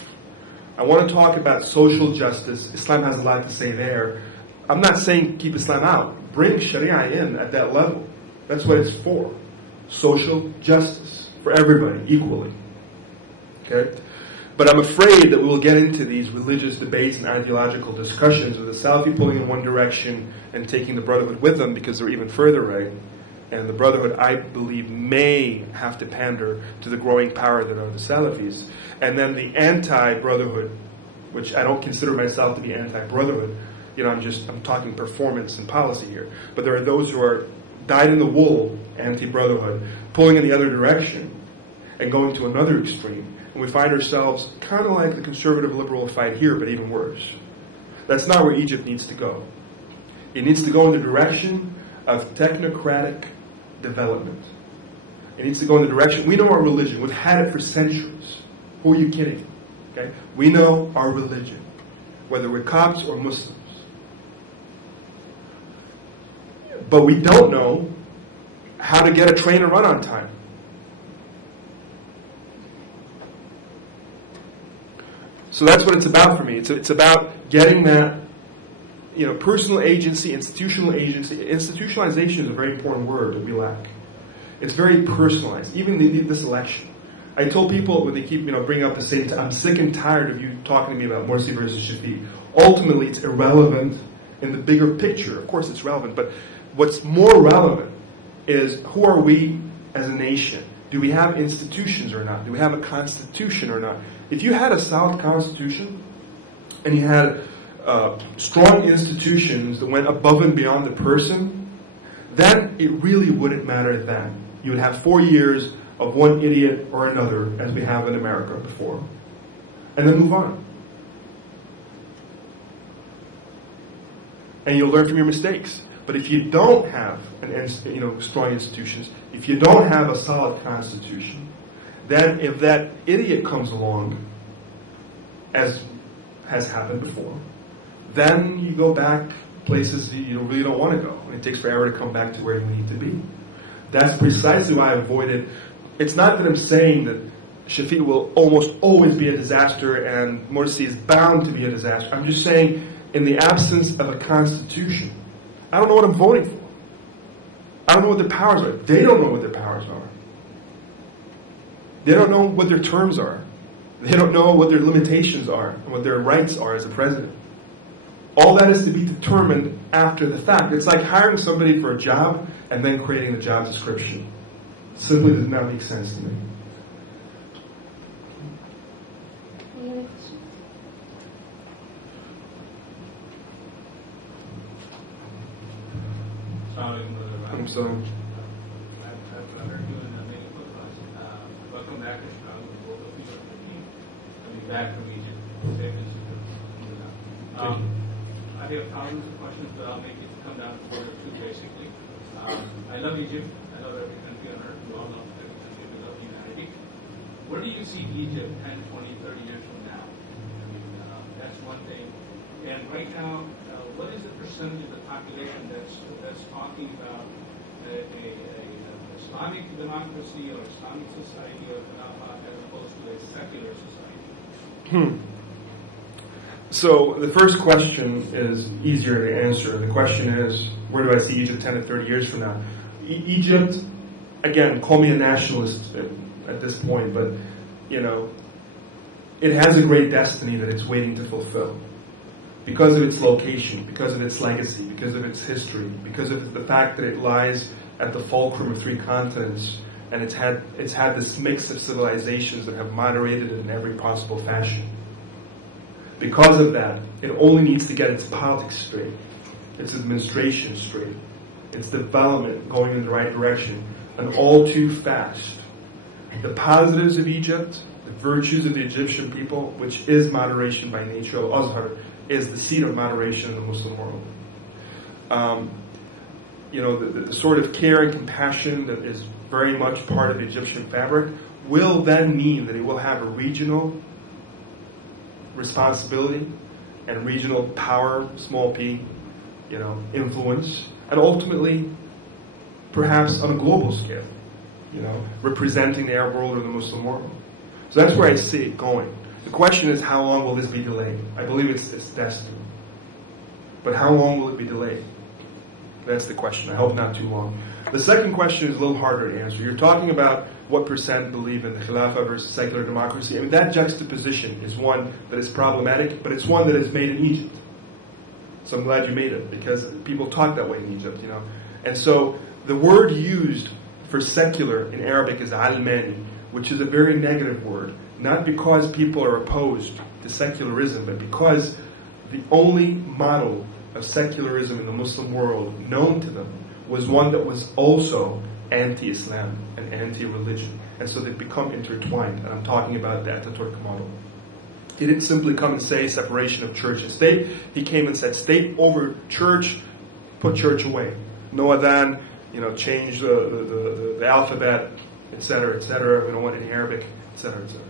I want to talk about social justice. Islam has a lot to say there. I'm not saying keep Islam out. Bring Sharia in at that level. That's what it's for. Social justice for everybody equally. Okay? But I'm afraid that we will get into these religious debates and ideological discussions with the Salafi pulling in one direction and taking the Brotherhood with them because they're even further right. And the Brotherhood, I believe, may have to pander to the growing power that are the Salafis. And then the anti-Brotherhood, which I don't consider myself to be anti-Brotherhood. You know, I'm talking performance and policy here. But there are those who are dyed-in-the-wool anti-Brotherhood, pulling in the other direction and going to another extreme. And we find ourselves kind of like the conservative-liberal fight here, but even worse. That's not where Egypt needs to go. It needs to go in the direction of technocratic development. It needs to go in the direction. We know our religion. We've had it for centuries. Who are you kidding? Okay? We know our religion, whether we're Copts or Muslims. But we don't know how to get a train to run on time. So that's what it's about for me. It's about getting that, personal agency, institutional agency. Institutionalization is a very important word that we lack. It's very personalized. Even this election. I told people when they keep, bringing up the same, I'm sick and tired of you talking to me about Morsi versus Shafi. Ultimately, it's irrelevant in the bigger picture. Of course, it's relevant, but what's more relevant is who are we as a nation? Do we have institutions or not? Do we have a constitution or not? If you had a solid constitution and you had strong institutions that went above and beyond the person, then it really wouldn't matter then. You would have 4 years of one idiot or another, as we have in America before, and then move on. And you'll learn from your mistakes. But if you don't have strong institutions, if you don't have a solid constitution, then if that idiot comes along, as has happened before, then you go back places you really don't want to go. And it takes forever to come back to where you need to be. That's precisely why I avoided. It's not that I'm saying that Shafi will almost always be a disaster and Morsi is bound to be a disaster. I'm just saying, in the absence of a constitution, I don't know what I'm voting for. I don't know what their powers are. They don't know what their powers are. They don't know what their terms are. They don't know what their limitations are and what their rights are as a president. All that is to be determined after the fact. It's like hiring somebody for a job and then creating the job description. It simply does not make sense to me. I'm sorry. Welcome back to Chicago. Both of you are coming back from Egypt. I have thousands of questions, but I'll make it come down to one or two basically. I love Egypt. I love every country on earth. We all love every country. We love humanity. Where do you see Egypt 10, 20, 30 years from now? I mean, that's one thing. And right now, what is the percentage of the population that's talking about a Islamic democracy or Islamic society or as opposed to a secular society? So the first question is easier to answer. The question is, where do I see Egypt 10 to 30 years from now? Egypt, again, call me a nationalist at this point, but, it has a great destiny that it's waiting to fulfill. Because of its location, because of its legacy, because of its history, because of the fact that it lies at the fulcrum of 3 continents, and it's had this mix of civilizations that have moderated it in every possible fashion. Because of that, it only needs to get its politics straight, its administration straight, its development going in the right direction, and all too fast. The positives of Egypt, the virtues of the Egyptian people, which is moderation by nature, Al-Azhar, is the seat of moderation in the Muslim world. The sort of care and compassion that is very much part of the Egyptian fabric will then mean that it will have a regional responsibility and regional power, small p, influence, and ultimately, perhaps on a global scale, representing the Arab world or the Muslim world. So that's where I see it going. The question is, how long will this be delayed? I believe it's destined. But how long will it be delayed? That's the question. I hope not too long. The second question is a little harder to answer. You're talking about what percent believe in the Khilafah versus secular democracy. I mean, that juxtaposition is one that is problematic, but it's one that is made in Egypt. So I'm glad you made it, because people talk that way in Egypt, And so the word used for secular in Arabic is almani, which is a very negative word. Not because people are opposed to secularism, but because the only model of secularism in the Muslim world known to them was one that was also anti-Islam and anti-religion. And so they've become intertwined. And I'm talking about the Ataturk model. He didn't simply come and say separation of church and state. He came and said state over church, put church away. No adhan, change the alphabet, etc., etc. We don't want it in Arabic, etc., etc.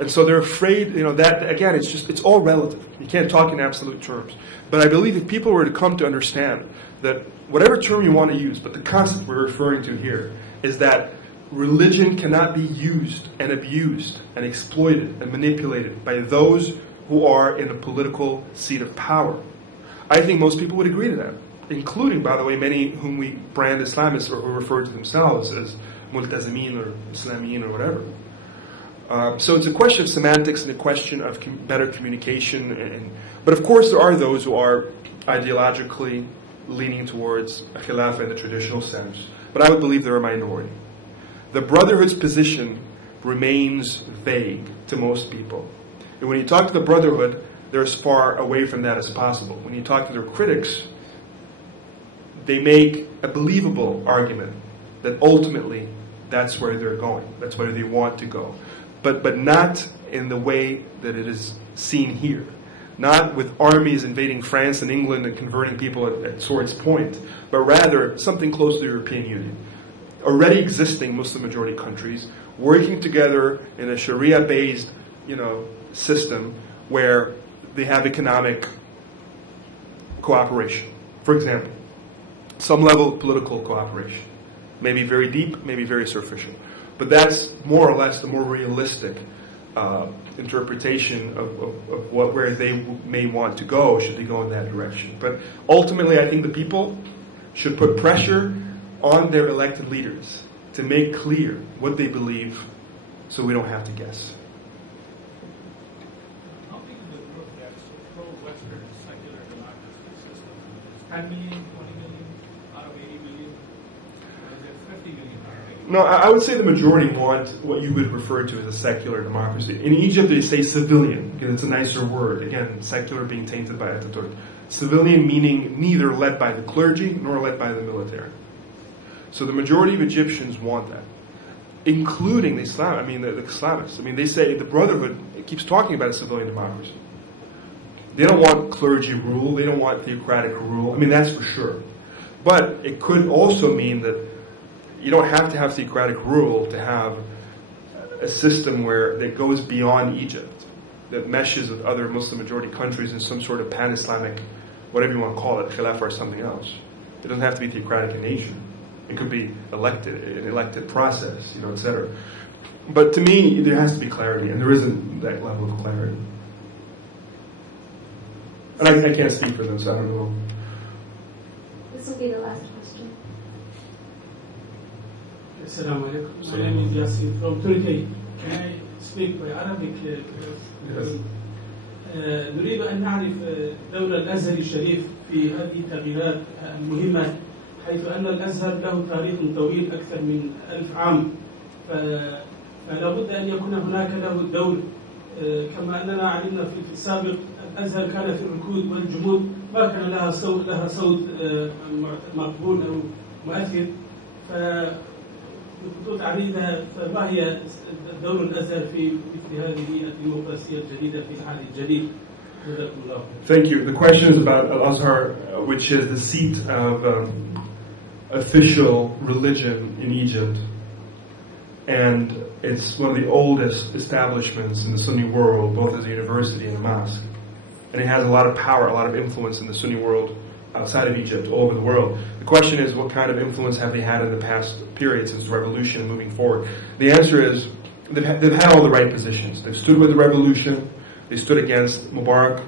And so they're afraid, that, again, it's all relative. You can't talk in absolute terms. But I believe if people were to come to understand that whatever term you want to use, but the concept we're referring to here is that religion cannot be used and abused and exploited and manipulated by those who are in a political seat of power. I think most people would agree to that, including, by the way, many whom we brand Islamists or who refer to themselves as multazimin or Islamiyin or whatever. So it's a question of semantics and a question of better communication. But of course there are those who are ideologically leaning towards a khilafah in the traditional sense. But I would believe they're a minority. The Brotherhood's position remains vague to most people. And when you talk to the Brotherhood, they're as far away from that as possible. When you talk to their critics, they make a believable argument that ultimately that's where they're going. That's where they want to go. But not in the way that it is seen here. Not with armies invading France and England and converting people at sword's point, but rather something close to the European Union. Already existing Muslim majority countries working together in a Sharia-based, system where they have economic cooperation. For example, some level of political cooperation. Maybe very deep, maybe very superficial. But that's more or less the more realistic interpretation of where they may want to go, should they go in that direction. But ultimately, I think the people should put pressure on their elected leaders to make clear what they believe so we don't have to guess. How big is the group that's pro-Western secular democracy system? 10 million, 20 million out of 80 million? Or is it 50 million out of 80 million? No, I would say the majority want what you would refer to as a secular democracy. In Egypt, they say civilian, because it's a nicer word. Again, secular being tainted by Ataturk. Civilian meaning neither led by the clergy nor led by the military. So the majority of Egyptians want that, including the Islamists. They say the Brotherhood keeps talking about a civilian democracy. They don't want clergy rule. They don't want theocratic rule. That's for sure. But it could also mean that you don't have to have theocratic rule to have a system that goes beyond Egypt, that meshes with other Muslim majority countries in some sort of pan-Islamic, whatever you want to call it, khilafah or something else. It doesn't have to be theocratic in nature. It could be an elected process, etc. But to me, there has to be clarity, and there isn't that level of clarity. And I can't speak for them, so I don't know. This will be the last question. Assalamu alaikum. My name is Yassin from Turkey. Can I speak by Arabic. نريد أن نعرف دور الأزهر الشريف في هذه التغييرات المهمة، حيث أن الأزهر له تاريخ طويل أكثر من 1000 عام، فلا بد أن يكون هناك له دور. كما أننا علمنا في السابق الأزهر كان في الركود والجمود، ما كان لها صوت مقبول أو مؤثر. بخطوط عريضة، فما هي دور الأزهر في مثل هذه الديمقراطية الجديدة في العهد الجديد؟ Thank you. The question is about Al-Azhar, which is the seat of official religion in Egypt. And it's one of the oldest establishments in the Sunni world, both as a university and a mosque. And it has a lot of power, a lot of influence in the Sunni world outside of Egypt, all over the world. The question is, what kind of influence have they had in the past period since the revolution and moving forward? The answer is, they've had all the right positions. They've stood with the revolution. They stood against Mubarak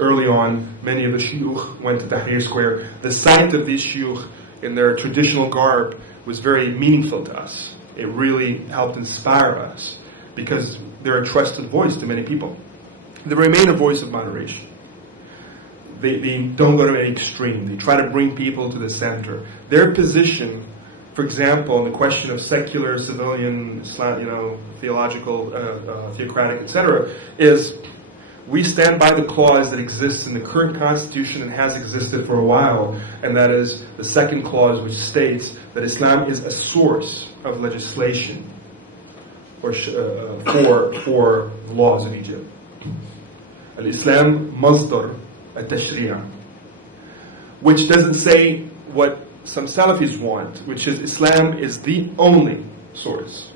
early on. Many of the shuyukh went to Tahrir Square. The sight of these shuyukh in their traditional garb was very meaningful to us. It really helped inspire us because they're a trusted voice to many people. They remain a voice of moderation. They don't go to any extreme. They try to bring people to the center. Their position, for example, on the question of secular, civilian, Islam, theological, theocratic, etc., is we stand by the clause that exists in the current constitution and has existed for a while, and that is the second clause, which states that Islam is a source of legislation for the laws of Egypt. Al-Islam masdar al-tashri'a, which doesn't say what some Salafis want, which is Islam is the only source.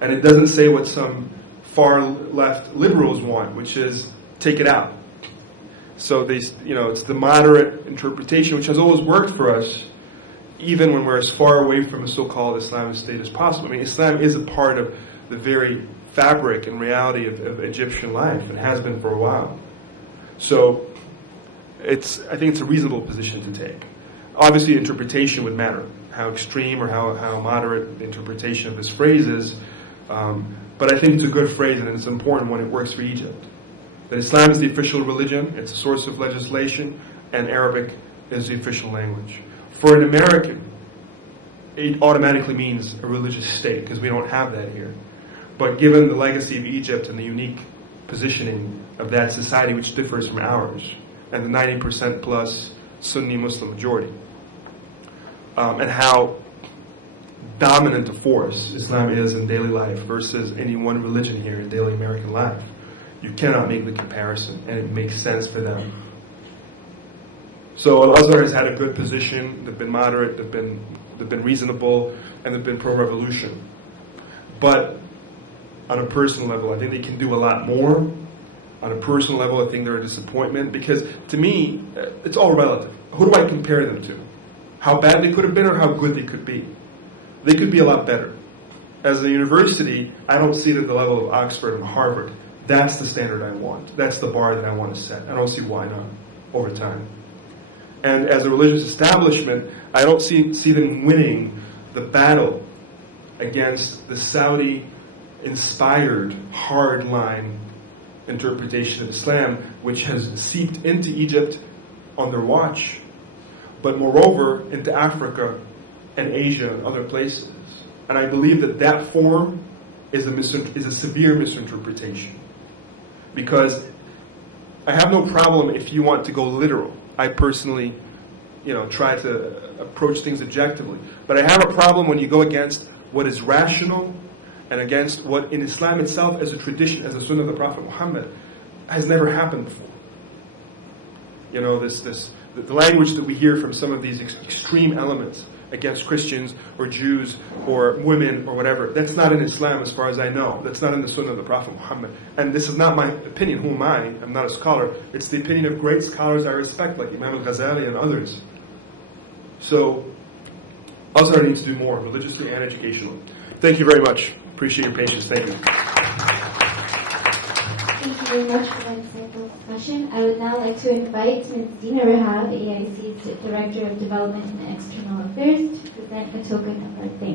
And it doesn't say what some far left liberals want, which is take it out. So it's the moderate interpretation, which has always worked for us, even when we're as far away from a so-called Islamic state as possible. I mean, Islam is a part of the very fabric and reality of Egyptian life, and has been for a while. So I think it's a reasonable position to take. Obviously, interpretation would matter, how extreme or how moderate the interpretation of this phrase is. But I think it's a good phrase, and it's important when it works for Egypt. That Islam is the official religion, it's a source of legislation, and Arabic is the official language. For an American, it automatically means a religious state, because we don't have that here. But given the legacy of Egypt and the unique positioning of that society, which differs from ours, and the 90% plus Sunni Muslim majority, and how dominant a force Islam is in daily life versus any one religion here in daily American life, you cannot make the comparison, and it makes sense for them. So Al-Azhar has had a good position. They've been moderate, they've been reasonable, and they've been pro-revolution. But on a personal level, I think they can do a lot more. On a personal level, I think they're a disappointment, because to me, it's all relative. Who do I compare them to? How bad they could have been or how good they could be? They could be a lot better. As a university, I don't see it at the level of Oxford and Harvard. That's the standard I want. That's the bar that I want to set. I don't see why not over time. And as a religious establishment, I don't see them winning the battle against the Saudi-inspired hardline interpretation of Islam, which has seeped into Egypt on their watch, but moreover into Africa and Asia and other places. And I believe that form is a severe misinterpretation. Because I have no problem if you want to go literal. I personally, try to approach things objectively. But I have a problem when you go against what is rational and against what in Islam itself as a tradition, as a sunnah of the Prophet Muhammad, has never happened before. The language that we hear from some of these extreme elements against Christians or Jews or women or whatever, that's not in Islam as far as I know. That's not in the Sunnah of the Prophet Muhammad. And this is not my opinion. Who am I? I'm not a scholar. It's the opinion of great scholars I respect, like Imam al-Ghazali and others. So, Azhar needs to do more, religiously and educationally. Thank you very much. Appreciate your patience. Thank you. Thank you very much for that insightful discussion. I would now like to invite Ms. Ahmed Rehab, AIC's Director of Development and External Affairs, to present a token of our thanks.